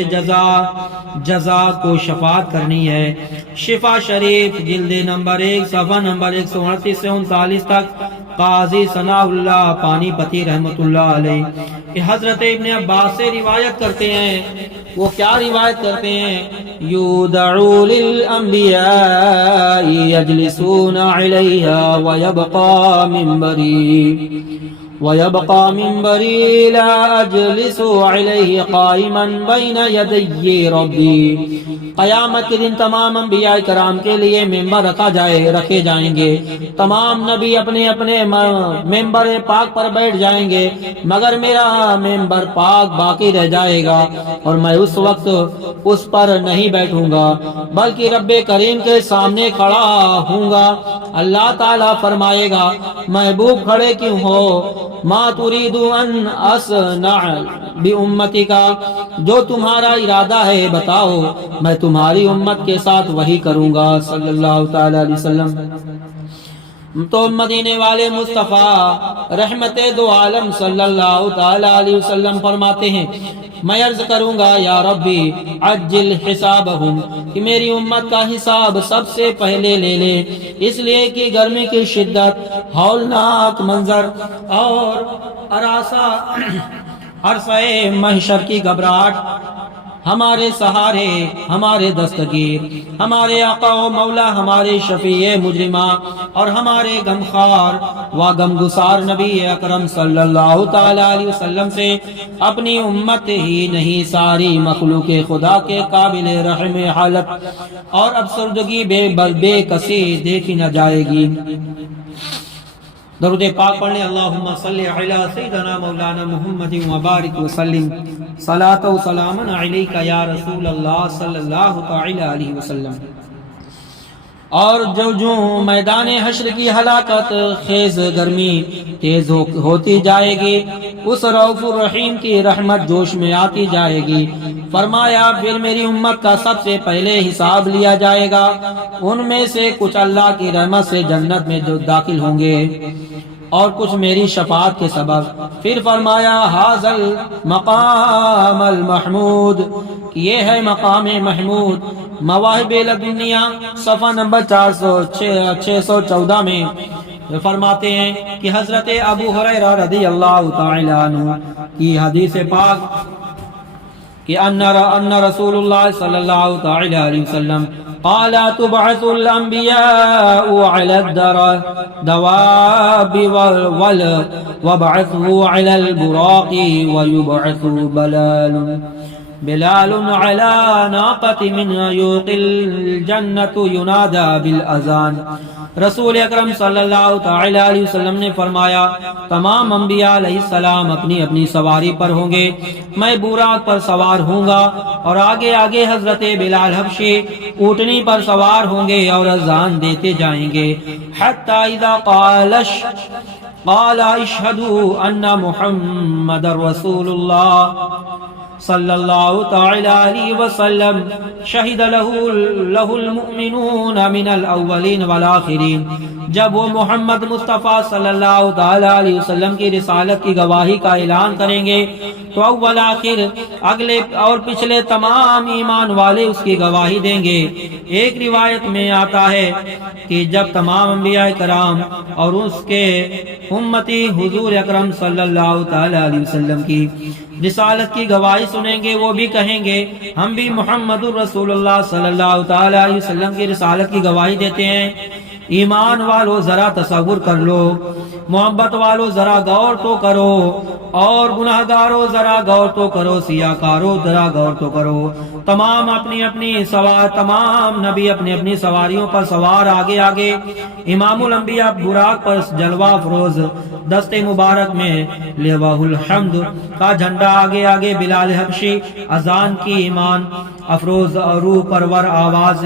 جزا کو شفاعت کرنی ہے۔ شفا شریف جلد نمبر 1 صفحہ نمبر 138 سے 39 تک قاضی ثناء اللہ پانی پتی رحمت اللہ علیہ کہ حضرت ابن عباس سے روایت کرتے ہیں، وہ کیا روایت کرتے ہیں؟ یودعو للانبیاء یجلسون علیہا ويبقى منبري لا أجلس عليه قائما بين يدي ربي، قیامت کے دن تمام انبیاء کرام کے لیے ممبر رکھے جائیں گے، تمام نبی اپنے اپنے ممبر پاک پر بیٹھ جائیں گے، مگر میرا ممبر پاک باقی رہ جائے گا اور میں اس وقت اس پر نہیں بیٹھوں گا بلکہ رب کریم کے سامنے کھڑا ہوں گا۔ اللہ تعالیٰ فرمائے گا محبوب کھڑے کیوں ہو؟ ما تريد ان اصنع بامتک، جو تمہارا ارادہ ہے بتاؤ، میں تمہاری امت کے ساتھ وہی کروں گا صلی اللہ تعالی علیہ وسلم۔ تو مدینے والے مصطفیٰ رحمت دو عالم صلی اللہ تعالی علیہ وسلم فرماتے ہیں میں عرض کروں گا یا ربی عجل حسابہم، کہ میری امت کا حساب سب سے پہلے لے لے، اس لیے کہ گرمی کی شدت، ہولناک منظر اور عرصہ محشر کی گھبراہٹ ہمارے سہارے، ہمارے دستگیر، ہمارے آقا و مولا، ہمارے شفیع مجرمہ اور ہمارے غمخوار و غمگسار نبی اکرم صلی اللہ تعالی علیہ وسلم سے اپنی امت ہی نہیں ساری مخلوق خدا کے قابل رحم حالت اور افسردگی بے کسی دیکھی نہ جائے گی۔ درود پاک پڑھنے اللہم صلی علی سیدنا مولانا محمد وبارک وسلم، صلاۃ و سلام علیک یا رسول اللہ صلی اللہ تعالی علیہ وسلم۔ اور جو میدان حشر کی ہلاکت خیز گرمی تیز ہوتی جائے گی، اس رؤوف الرحیم کی رحمت جوش میں آتی جائے گی۔ فرمایا پھر میری امت کا سب سے پہلے حساب لیا جائے گا، ان میں سے کچھ اللہ کی رحمت سے جنت میں جو داخل ہوں گے اور کچھ میری شفاعت کے سبب۔ پھر فرمایا حاضل مقام المحمود، یہ ہے مقام محمود۔ مواہب لدنیا صفحہ نمبر 614 میں فرماتے ہیں کہ حضرت ابو ہریرہ رضی اللہ تعالی عنہ کی حدیث پاک کہ ان رسول اللہ صلی اللہ تعالی علیہ وسلم قال تبعث الانبیاء علی الدواب وبعثه علی البراق ويبعث بلال على ناقة من عيوق الجنة ينادى بالأذان۔ رسول اکرم صلی اللہ تعالی علیہ وسلم نے فرمایا تمام انبیاء علیہ السلام اپنی اپنی سواری پر ہوں گے، میں براق پر سوار ہوں گا اور آگے آگے حضرت بلال حبشی اونٹنی پر سوار ہوں گے اور اذان دیتے جائیں گے، حتی اذا قال اشہدوا ان محمد رسول اللہ صلی اللہ تعالی علیہ وسلم شہد لہ المؤمنون من الاولین والآخرین۔ جب وہ محمد مصطفیٰ صلی اللہ تعالی علیہ وسلم کی رسالت کی گواہی کا اعلان کریں گے تو اول آخر اگلے اور پچھلے تمام ایمان والے اس کی گواہی دیں گے۔ ایک روایت میں آتا ہے کہ جب تمام انبیاء کرام اور اس کے امتی حضور اکرم صلی اللہ تعالی علیہ وسلم کی رسالت کی گواہی سنیں گے، وہ بھی کہیں گے ہم بھی محمد الرسول اللہ صلی اللہ تعالی علیہ وسلم کی رسالت کی گواہی دیتے ہیں۔ ایمان والو ذرا تصور کر لو، محبت والو ذرا غور تو کرو، اور گناہگارو ذرا غور تو کرو، سیاکارو ذرا غور تو کرو۔ تمام اپنی اپنی سوار، تمام نبی اپنی اپنی سواریوں پر سوار آگے آگے، امام الانبیاء براق پر جلوہ افروز دست مبارک میں لواہ الحمد کا جھنڈا آگے آگے، بلال حبشی اذان کی ایمان افروز اور روح پرور آواز۔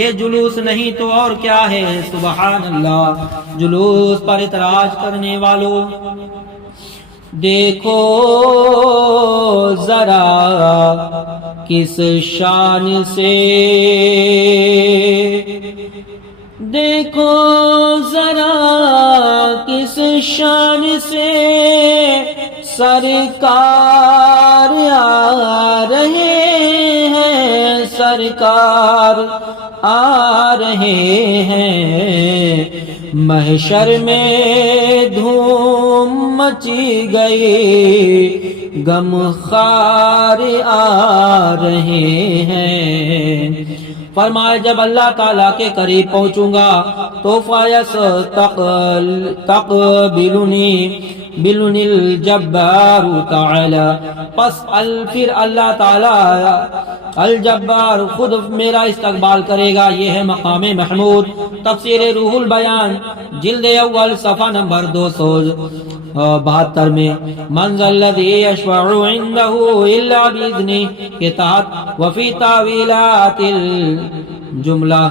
یہ جلوس نہیں تو اور کیا ہے؟ سبحان اللہ۔ جلوس پر اعتراض کرنے والوں دیکھو ذرا کس شان سے، دیکھو ذرا کس شان سے سرکار آ رہے ہیں، سرکار آ رہے ہیں۔ محشر میں دھوم مچی گئی، غم خار آ رہے ہیں۔ فرمایا جب اللہ تعالیٰ کے قریب پہنچوں گا تو فایس تقبلنی، بلن الجبار تعالی، پس پھر اللہ تعالی الجبار خود میرا استقبال کرے گا. یہ ہے مقام محمود. تفسیر روح البیان جلد اول صفحہ نمبر 272 میں من ذا الذی یشفع عنده الا باذنہ کے تحت وفی تاویلات الجملہ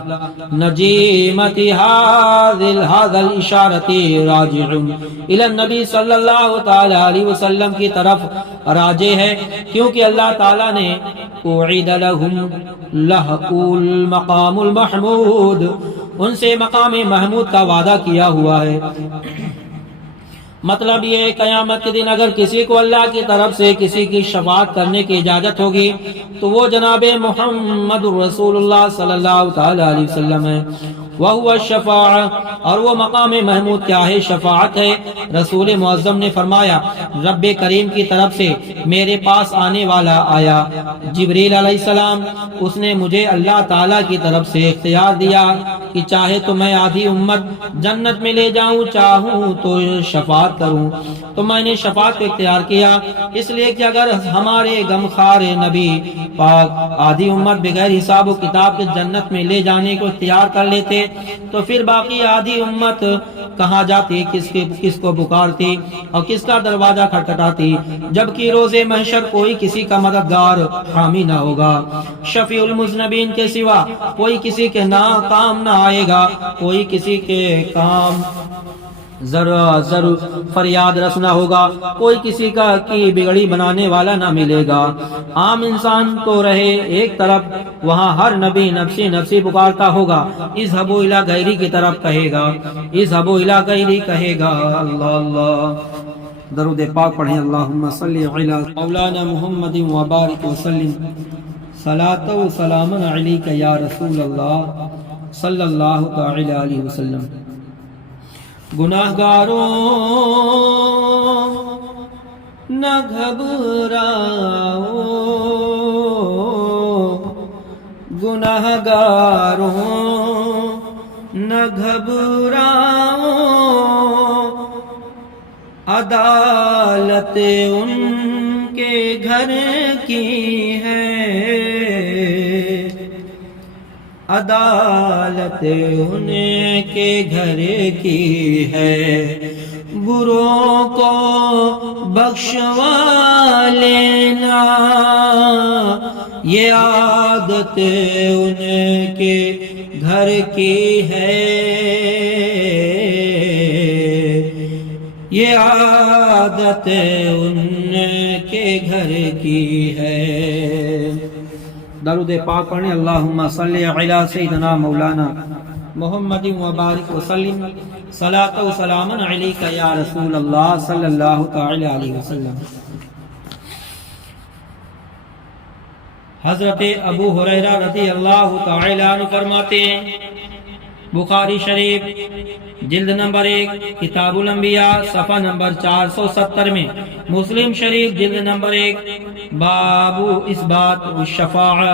نجیمت هذا الاشارت راجع الی النبی صلی اللہ تعالی علیہ وسلم کی طرف راجع ہے، کیونکہ اللہ تعالی نے اعید لهم المقام المحمود، ان سے مقام محمود کا وعدہ کیا ہوا ہے. مطلب یہ قیامت کے دن اگر کسی کو اللہ کی طرف سے کسی کی شفاعت کرنے کی اجازت ہوگی تو وہ جناب محمد رسول اللہ صلی اللہ تعالی علیہ وسلم ہے. وہو الشفاعہ، اور وہ مقام محمود کیا ہے؟ شفاعت ہے. رسول معظم نے فرمایا رب کریم کی طرف سے میرے پاس آنے والا آیا جبریل علیہ السلام، اس نے مجھے اللہ تعالیٰ کی طرف سے اختیار دیا کہ چاہے تو میں آدھی امت جنت میں لے جاؤں، چاہوں تو شفاعت کروں. تو میں نے شفاعت کو اختیار کیا، اس لیے کہ اگر ہمارے غمخوار نبی پاک آدھی امت بغیر حساب و کتاب کے جنت میں لے جانے کو اختیار کر لیتے تو پھر باقی آدھی امت کہاں جاتی، کس کو پکارتی اور کس کا دروازہ کھٹکھٹاتی، جبکہ روز محشر کوئی کسی کا مددگار حامی نہ ہوگا. شفیع المذنبین کے سوا کوئی کسی کے کام نہ آئے گا، کوئی کسی کے کام ذرا فریاد رس نہ ہوگا، کوئی کسی کا کی بگڑی بنانے والا نہ ملے گا. عام انسان تو رہے ایک طرف، وہاں ہر نبی نفسی نفسی پکارتا ہوگا. اذهبوا الی غیری کی طرف کہے گا، اذهبوا الی غیری کہے گا. اللہ اللہ درود پاک پڑھیں. اللہم صلی علی مولانا محمد وبارک وسلم صلاۃ و سلام علیک یا رسول اللہ صلی اللہ تعالی علیہ وسلم. گناہگاروں نہ گھبراؤ، گناہگاروں نہ گھبراؤ، عدالت ان کے گھر کی ہے، عدالت ان کے گھر کی ہے. بروں کو بخشوا لینا یہ عادت ان کے گھر کی ہے، یہ عادت ان کے گھر کی ہے. درود پاک پڑھیں. اللہم صلی علی سیدنا مولانا محمد وبارک وسلم صلاۃ و سلام علیک یا رسول اللہ صلی اللہ تعالی علیہ وسلم. حضرت ابو ہریرہ رضی اللہ تعالی عنہ فرماتے ہیں، بخاری شریف جلد نمبر 1 کتاب الانبیاء صفحہ نمبر 470 میں، مسلم شریف جلد نمبر 1 باب اثبات الشفاعہ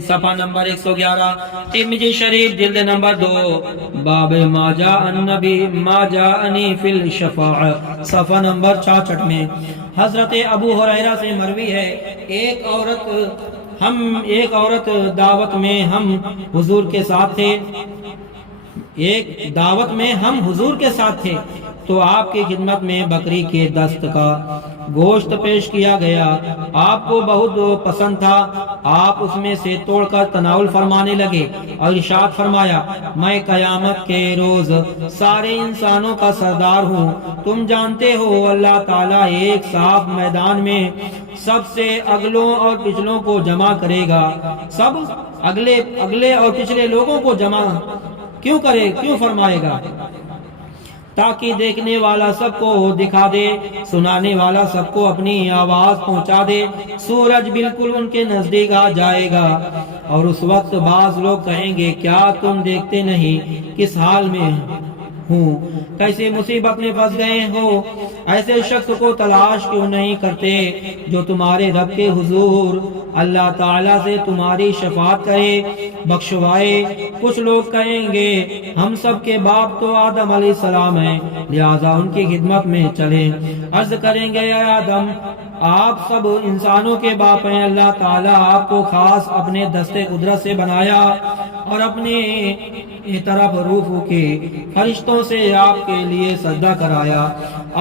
صفحہ نمبر 111، ترمذی شریف جلد نمبر 2 باب ما جاءنی فی الشفاعہ صفحہ نمبر 66 میں. حضرت ابو ہریرہ سے مروی ہے، ایک عورت دعوت میں ہم حضور کے ساتھ تھے، ایک دعوت میں ہم حضور کے ساتھ تھے تو آپ کی خدمت میں بکری کے دست کا گوشت پیش کیا گیا. آپ کو بہت پسند تھا. آپ اس میں سے توڑ کر تناول فرمانے لگے اور ارشاد فرمایا، میں قیامت کے روز سارے انسانوں کا سردار ہوں. تم جانتے ہو اللہ تعالیٰ ایک صاف میدان میں سب سے اگلوں اور پچھلوں کو جمع کرے گا. سب اگلے اور پچھلے لوگوں کو جمع کیوں فرمائے گا؟ تاکہ دیکھنے والا سب کو دکھا دے، سنانے والا سب کو اپنی آواز پہنچا دے. سورج بالکل ان کے نزدیک آ جائے گا اور اس وقت بعض لوگ کہیں گے، کیا تم دیکھتے نہیں کس حال میں ہوں۔ کیسے مصیبت میں پھنس گئے ہو، ایسے شخص کو تلاش کیوں نہیں کرتے جو تمہارے رب کے حضور اللہ تعالیٰ سے تمہاری شفاعت کرے، بخشوائے۔ کچھ لوگ کہیں گے ہم سب کے باپ تو آدم علیہ السلام ہیں، لہذا ان کی خدمت میں چلیں۔ عرض کریں گے اے آدم، آپ سب انسانوں کے باپ ہیں، اللہ تعالیٰ آپ کو خاص اپنے دستے قدرت سے بنایا اور اپنی طرف روح کے فرشتوں سے آپ کے لیے سجدہ کرایا،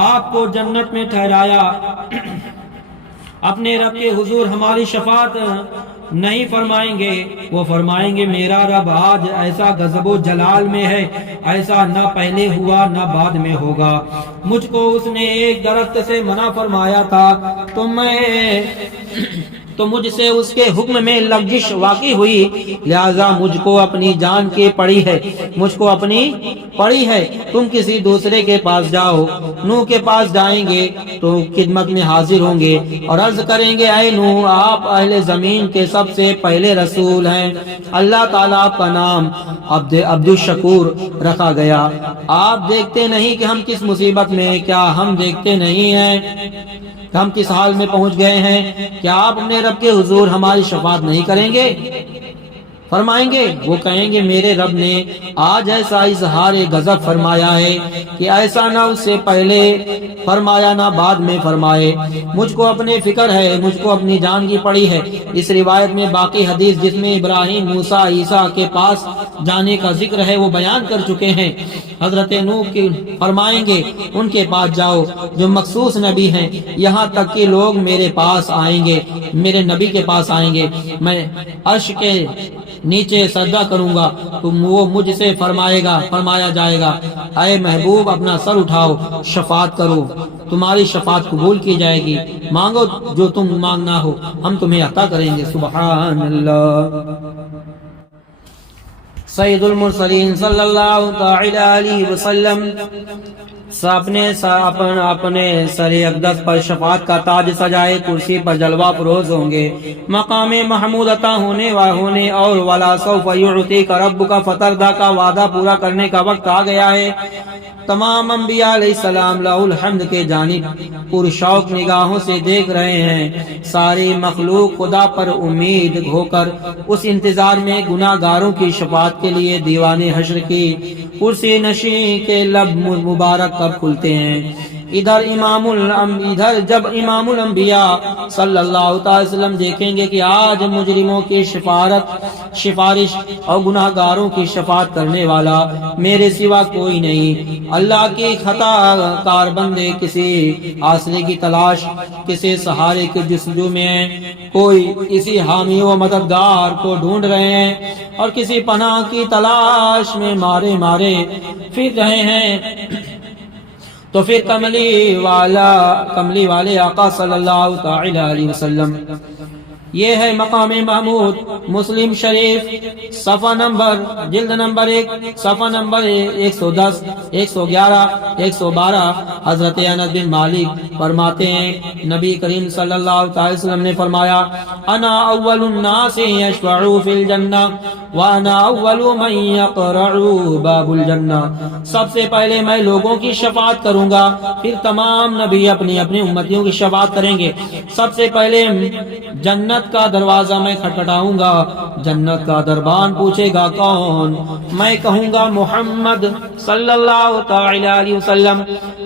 آپ کو جنت میں ٹھہرایا۔ اپنے رب کے حضور ہماری شفاعت نہیں فرمائیں گے، وہ فرمائیں گے میرا رب آج ایسا غضب و جلال میں ہے، ایسا نہ پہلے ہوا نہ بعد میں ہوگا۔ مجھ کو اس نے ایک درخت سے منع فرمایا تھا تو مجھ سے اس کے حکم میں لغزش واقع ہوئی، لہذا مجھ کو اپنی جان کی پڑی ہے، مجھ کو اپنی پڑی ہے۔ تم کسی دوسرے کے پاس جاؤ، نوح کے پاس جائیں گے تو خدمت میں حاضر ہوں گے اور عرض کریں گے اے نوح، آپ اہل زمین کے سب سے پہلے رسول ہیں، اللہ تعالیٰ آپ کا نام عبد الشکور رکھا گیا۔ آپ دیکھتے نہیں کہ ہم کس مصیبت میں، کیا ہم دیکھتے نہیں ہیں کہ ہم کس حال میں پہنچ گئے ہیں؟ کیا آپ اپنے رب کے حضور ہماری شفاعت نہیں کریں گے؟ فرمائیں گے، وہ کہیں گے میرے رب نے آج ایسا اظہار غضب فرمایا ہے کہ ایسا نہ اس سے پہلے فرمایا نہ بعد میں فرمائے۔ مجھ کو اپنے فکر ہے، مجھ کو اپنی جان کی پڑی ہے۔ اس روایت میں باقی حدیث جس میں ابراہیم، موسیٰ، عیسیٰ کے پاس جانے کا ذکر ہے وہ بیان کر چکے ہیں۔ حضرت نوح کی فرمائیں گے ان کے پاس جاؤ جو مخصوص نبی ہیں، یہاں تک کہ لوگ میرے پاس آئیں گے، میرے نبی کے پاس آئیں گے، میں عرش کے نیچے سجدہ کروں گا تو وہ مجھ سے فرمایا جائے گا اے محبوب اپنا سر اٹھاؤ، شفاعت کرو، تمہاری شفاعت قبول کی جائے گی، مانگو جو تم مانگنا ہو ہم تمہیں عطا کریں گے۔ سبحان اللہ۔ سید المرسلین صلی اللہ تعالی علیہ وسلم اپنے سر اقدس پر شفاعت کا تاج سجائے کرسی پر جلوہ فروز ہوں گے، مقام محمود عطا ہونے اور ولا سوف یعطیک ربک فترضی کا وعدہ پورا کرنے کا وقت آ گیا ہے۔ تمام انبیاء علیہ السلام لہ الحمد کے جانب پرشوق نگاہوں سے دیکھ رہے ہیں۔ ساری مخلوق خدا پر امید ہو کر اس انتظار میں گناہ گاروں کی شفاعت کے لیے دیوان حشر کی کرسی نشین کے لب مبارک کب کھلتے ہیں۔ ادھر جب امام الانبیاء صلی اللہ علیہ وسلم دیکھیں گے کہ آج مجرموں کی سفارش اور گناہ گاروں کی شفاعت کرنے والا میرے سوا کوئی نہیں، اللہ کی خطا کار بندے کسی آسرے کی تلاش، کسی سہارے کے جستجو میں ہیں، کوئی کسی حامی و مددگار کو ڈھونڈ رہے ہیں اور کسی پناہ کی تلاش میں مارے پھر رہے ہیں، تو پھر کملی والے آقا صلی اللہ تعالی علیہ وسلم، یہ ہے مقام محمود۔ مسلم شریف صفحہ نمبر جلد نمبر 1 صفحہ نمبر 110 111 112 حضرت انس بن مالک فرماتے ہیں نبی کریم صلی اللہ علیہ وسلم نے فرمایا انا اول الناس یشفع فی الجنہ وانا اول من یقرع باب الجنہ، سب سے پہلے میں لوگوں کی شفاعت کروں گا، پھر تمام نبی اپنی امتیوں کی شفاعت کریں گے، سب سے پہلے جنت کا دروازہ میں کھٹکھٹاؤں گا، جنت کا دربان پوچھے گا کون، میں کہوں گا محمد صلی اللہ تعالی علیہ وسلم،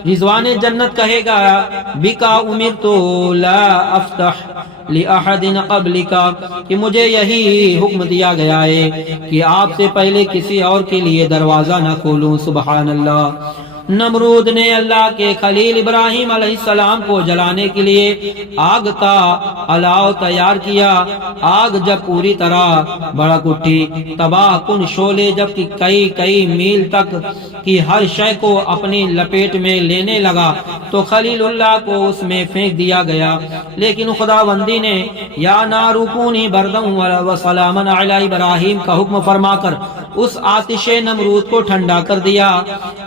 رضوان جنت کہے گا بکا امرت لا افتح لأحد قبلک، کہ مجھے یہی حکم دیا گیا ہے کہ آپ سے پہلے کسی اور کے لیے دروازہ نہ کھولوں۔ سبحان اللہ۔ نمرود نے اللہ کے خلیل ابراہیم علیہ السلام کو جلانے کے لیے آگ کا الاؤ تیار کیا، آگ جب پوری طرح بھڑک اٹھی، تباہ کن شعلے جب کہ کئی میل تک کی ہر شے کو اپنی لپیٹ میں لینے لگا تو خلیل اللہ کو اس میں پھینک دیا گیا، لیکن خداوندی نے یا نار کونی بردن و سلاما علی ابراہیم کا حکم فرما کر اس آتش نمرود کو ٹھنڈا کر دیا،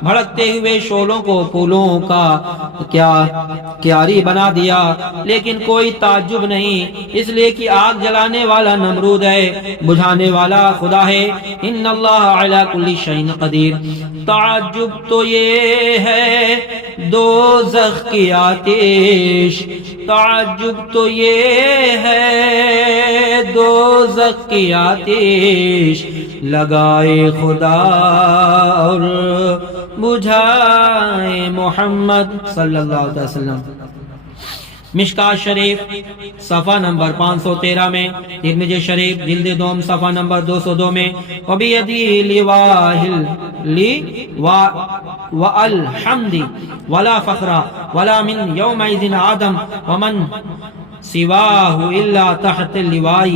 بھڑکتے ہوئے شعلوں کو پھولوں کا کیاری بنا دیا، لیکن کوئی تعجب نہیں، اس لیے کہ آگ جلانے والا نمرود ہے، بجھانے والا خدا ہے۔ ان اللہ علی کل شیء قدیر۔ تعجب تو یہ ہے دوزخ کی آتش، تعجب تو یہ ہے دوزخ کی آتش، لگائے خدا اور بجھائے محمد صلی اللہ علیہ وسلم۔ مشکات شریف صفحہ نمبر 513 میں، ترمذی شریف جلد دوم صفحہ نمبر 202 میں، وَبِيَدِهِ وَالْحَمْدِ وَلَا فَخْرَ وَلَا مِنْ يَوْمَئِذٍ آدَمْ وَمَنْ سِوَاهُ إِلَّا تَحْتَ اللِّوَاءِ۔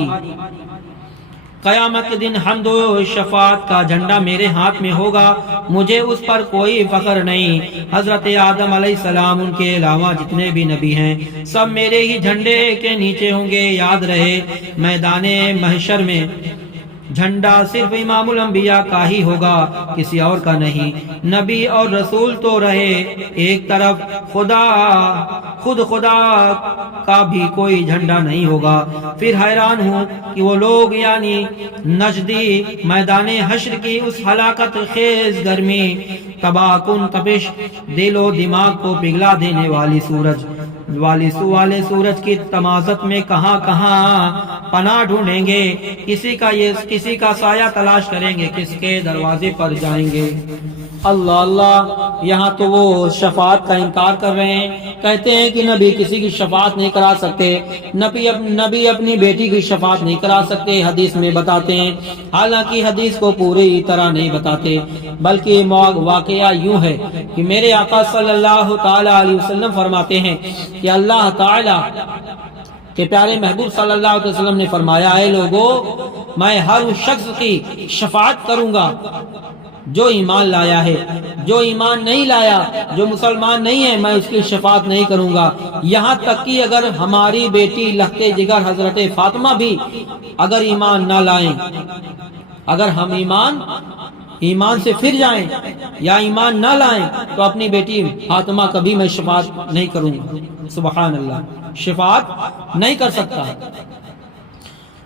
قیامت کے دن حمد و شفاعت کا جھنڈا میرے ہاتھ میں ہوگا، مجھے اس پر کوئی فخر نہیں۔ حضرت آدم علیہ السلام، ان کے علاوہ جتنے بھی نبی ہیں، سب میرے ہی جھنڈے کے نیچے ہوں گے۔ یاد رہے، میدان محشر میں جھنڈا صرف امام الانبیاء کا ہی ہوگا، کسی اور کا نہیں۔ نبی اور رسول تو رہے ایک طرف، خود خدا کا بھی کوئی جھنڈا نہیں ہوگا۔ پھر حیران ہوں کہ وہ لوگ یعنی نجدی میدان حشر کی اس ہلاکت خیز گرمی، تباہ کن تپش، دل و دماغ کو پگھلا دینے والی سورج کی تمازت میں کہاں پناہ ڈھونڈیں گے، کسی کا سایہ تلاش کریں گے، کس کے دروازے پر جائیں گے۔ اللہ اللہ، یہاں تو وہ شفاعت کا انکار کر رہے ہیں، کہتے ہیں کہ نبی کسی کی شفاعت نہیں کرا سکتے، نبی اپنی بیٹی کی شفاعت نہیں کرا سکتے، حدیث میں بتاتے ہیں، حالانکہ حدیث کو پوری طرح نہیں بتاتے، بلکہ واقعہ یوں ہے کہ میرے آقا صلی اللہ تعالی علیہ وسلم فرماتے ہیں کہ اللہ تعالی کہ پیارے محبوب صلی اللہ علیہ وسلم نے فرمایا، اے لوگو، میں ہر اس شخص کی شفاعت کروں گا جو ایمان لایا ہے، جو ایمان نہیں لایا، جو مسلمان نہیں ہے، میں اس کی شفاعت نہیں کروں گا۔ یہاں تک کہ اگر ہماری بیٹی لختے جگر حضرت فاطمہ بھی اگر ایمان نہ لائیں، اگر ہم ایمان سے پھر جائیں یا ایمان نہ لائیں، تو اپنی بیٹی فاطمہ کبھی میں شفاعت نہیں کروں گا۔ سبحان اللہ، شفاعت نہیں کر سکتا۔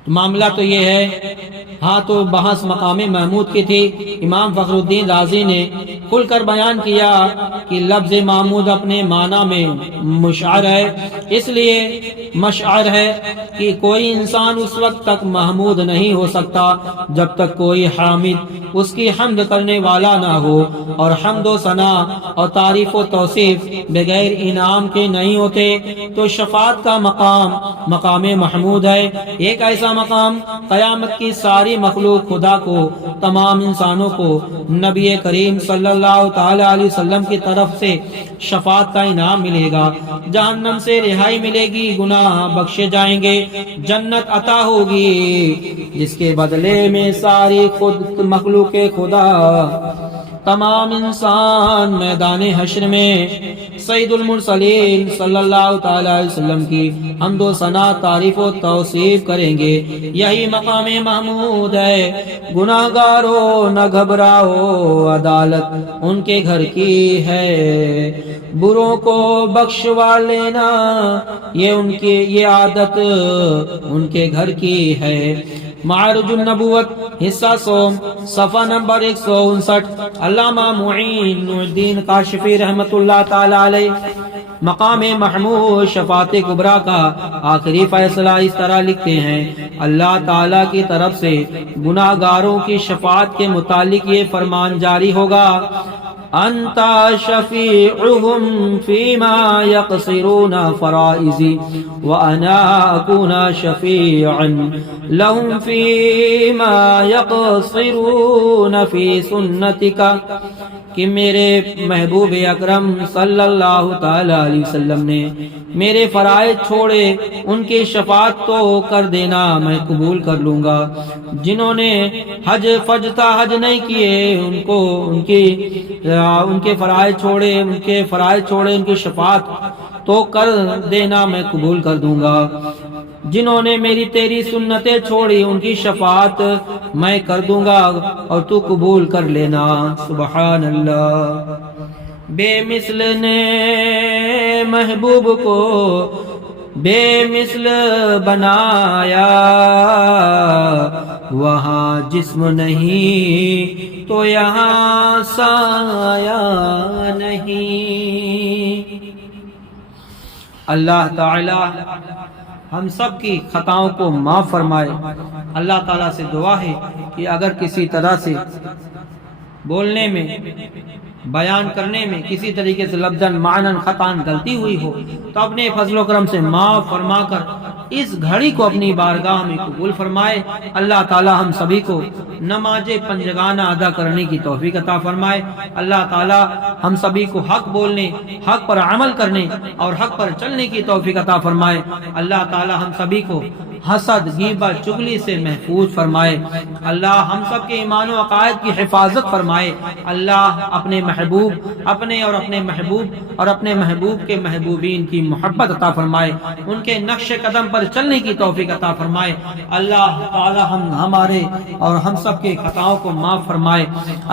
معاملہ تو یہ ہے، ہاں تو بحث مقام محمود کی تھی۔ امام فخر الدین رازی نے کھل کر بیان کیا کہ لفظ محمود اپنے معنی میں مشعر ہے، اس لیے مشعر ہے کہ کوئی انسان اس وقت تک محمود نہیں ہو سکتا جب تک کوئی حامد اس کی حمد کرنے والا نہ ہو، اور حمد و ثنا اور تعریف و توصیف بغیر انعام کے نہیں ہوتے۔ تو شفاعت کا مقام محمود ہے، ایک ایسا مقام قیامت کی ساری مخلوق خدا کو، تمام انسانوں کو نبی کریم صلی اللہ تعالی علیہ وسلم کی طرف سے شفاعت کا انعام ملے گا، جہنم سے رہائی ملے گی، گناہ بخشے جائیں گے، جنت عطا ہوگی، جس کے بدلے میں ساری مخلوق خدا، تمام انسان میدان حشر میں سید المرسلین صلی اللہ تعالی علیہ وسلم کی حمد و ثنا، تعریف و توصیف کریں گے۔ یہی مقام محمود ہے۔ گناہگارو نہ گھبراؤ، عدالت ان کے گھر کی ہے، بروں کو بخشوا لینا یہ عادت ان کے گھر کی ہے۔ معارج النبوت حصہ سوم صفحہ نمبر 159، علامہ معین الدین کاشفی رحمت اللہ تعالی علیہ مقام محمود شفاعت کبریٰ کا آخری فیصلہ اس طرح لکھتے ہیں، اللہ تعالی کی طرف سے گناہگاروں کی شفاعت کے متعلق یہ فرمان جاری ہوگا، انت شفیعهم فیما یقصرون فرائضی وانا اکون شفیعا لهم فیما یقصرون فی سنتک، کہ میرے محبوب اکرم صلی اللہ تعالی علیہ وسلم نے میرے فرائض چھوڑے، ان کی شفاعت تو کر دینا میں قبول کر لوں گا۔ جنہوں نے حج نہیں کیے، ان کے فرائض چھوڑے، ان کی شفاعت تو کر دینا میں قبول کر دوں گا۔ جنہوں نے میری تیری سنتیں چھوڑی ان کی شفاعت میں کر دوں گا اور تو قبول کر لینا۔ سبحان اللہ۔ بے مثل نے محبوب کو بے مثل بنایا، وہاں جسم نہیں تو یہاں سایہ نہیں۔ اللہ تعالی ہم سب کی خطاؤں کو معاف فرمائے۔ اللہ تعالیٰ سے دعا ہے کہ اگر کسی طرح سے بولنے میں، بیان کرنے میں کسی طریقے سے لفظاً معناً خطاً غلطی ہوئی ہو تو اپنے فضل و کرم سے معاف فرما کر اس گھڑی کو اپنی بارگاہ میں قبول فرمائے۔ اللہ تعالی ہم سبھی کو نماز پنجگانہ ادا کرنے کی توفیق عطا فرمائے۔ اللہ تعالی ہم سبھی کو حق بولنے، حق پر عمل کرنے اور حق پر چلنے کی توفیق عطا فرمائے۔ اللہ تعالی ہم سبھی کو حسد، غیبت، چغلی سے محفوظ فرمائے۔ اللہ ہم سب کے ایمان و عقائد کی حفاظت فرمائے۔ اللہ اپنے محبوب، اپنے اور اپنے محبوب اور اپنے محبوب کے محبوبین کی محبت عطا فرمائے، ان کے نقش قدم پر چلنے کی توفیق عطا فرمائے۔ اللہ تعالی ہمارے اور ہم سب کے خطاؤں کو معاف فرمائے۔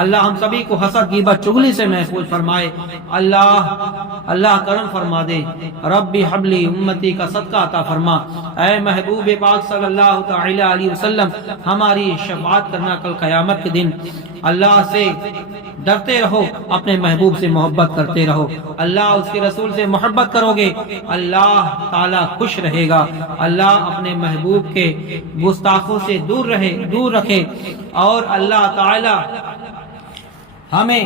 اللہ ہم سبھی کو حسد، غیبت، چغلی سے محفوظ فرمائے۔ اللہ کرم فرما دے۔ ربی حبلی امتی کا صدقہ عطا فرما۔ اے محبوب پاک صلی اللہ تعالی علیہ وسلم، ہماری شفاعت کرنا کل قیامت کے دن۔ اللہ سے ڈرتے رہو، اپنے محبوب سے محبت کرتے رہو۔ اللہ اس کے رسول سے محبت کرو گے، اللہ تعالی خوش رہے گا۔ اللہ اپنے محبوب کے گستاخوں سے دور رکھے، اور اللہ تعالی ہمیں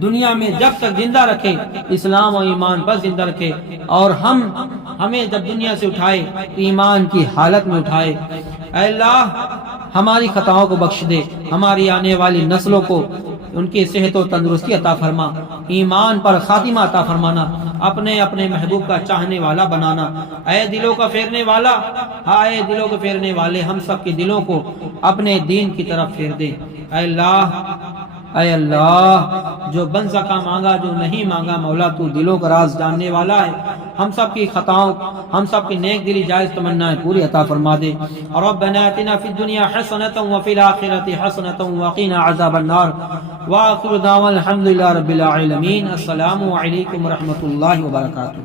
دنیا میں جب تک زندہ رکھے اسلام و ایمان پر زندہ رکھے، اور ہمیں جب دنیا سے اٹھائے ایمان کی حالت میں اٹھائے۔ اے اللہ ہماری خطاؤں کو بخش دے، ہماری آنے والی نسلوں کو ان کی صحت و تندرستی عطا فرما، ایمان پر خاتمہ عطا فرمانا، اپنے محبوب کا چاہنے والا بنانا۔ اے دلوں کا پھیرنے والا، اے دلوں کو پھیرنے والے، ہم سب کے دلوں کو اپنے دین کی طرف پھیر دے۔ اے اللہ جو بن سکا مانگا، جو نہیں مانگا مولا تو دلوں کا راز جاننے والا ہے۔ ہم سب کی خطاؤں، ہم سب کی نیک دلی جائز تمنائیں پوری عطا فرما دے۔ ربنا آتنا فی الدنیا حسنۃ وفی الآخرۃ حسنۃ وقنا عذاب النار۔ وآخر دعوانا الحمد للہ رب العالمین۔ السلام علیکم ورحمۃ اللہ وبرکاتہ۔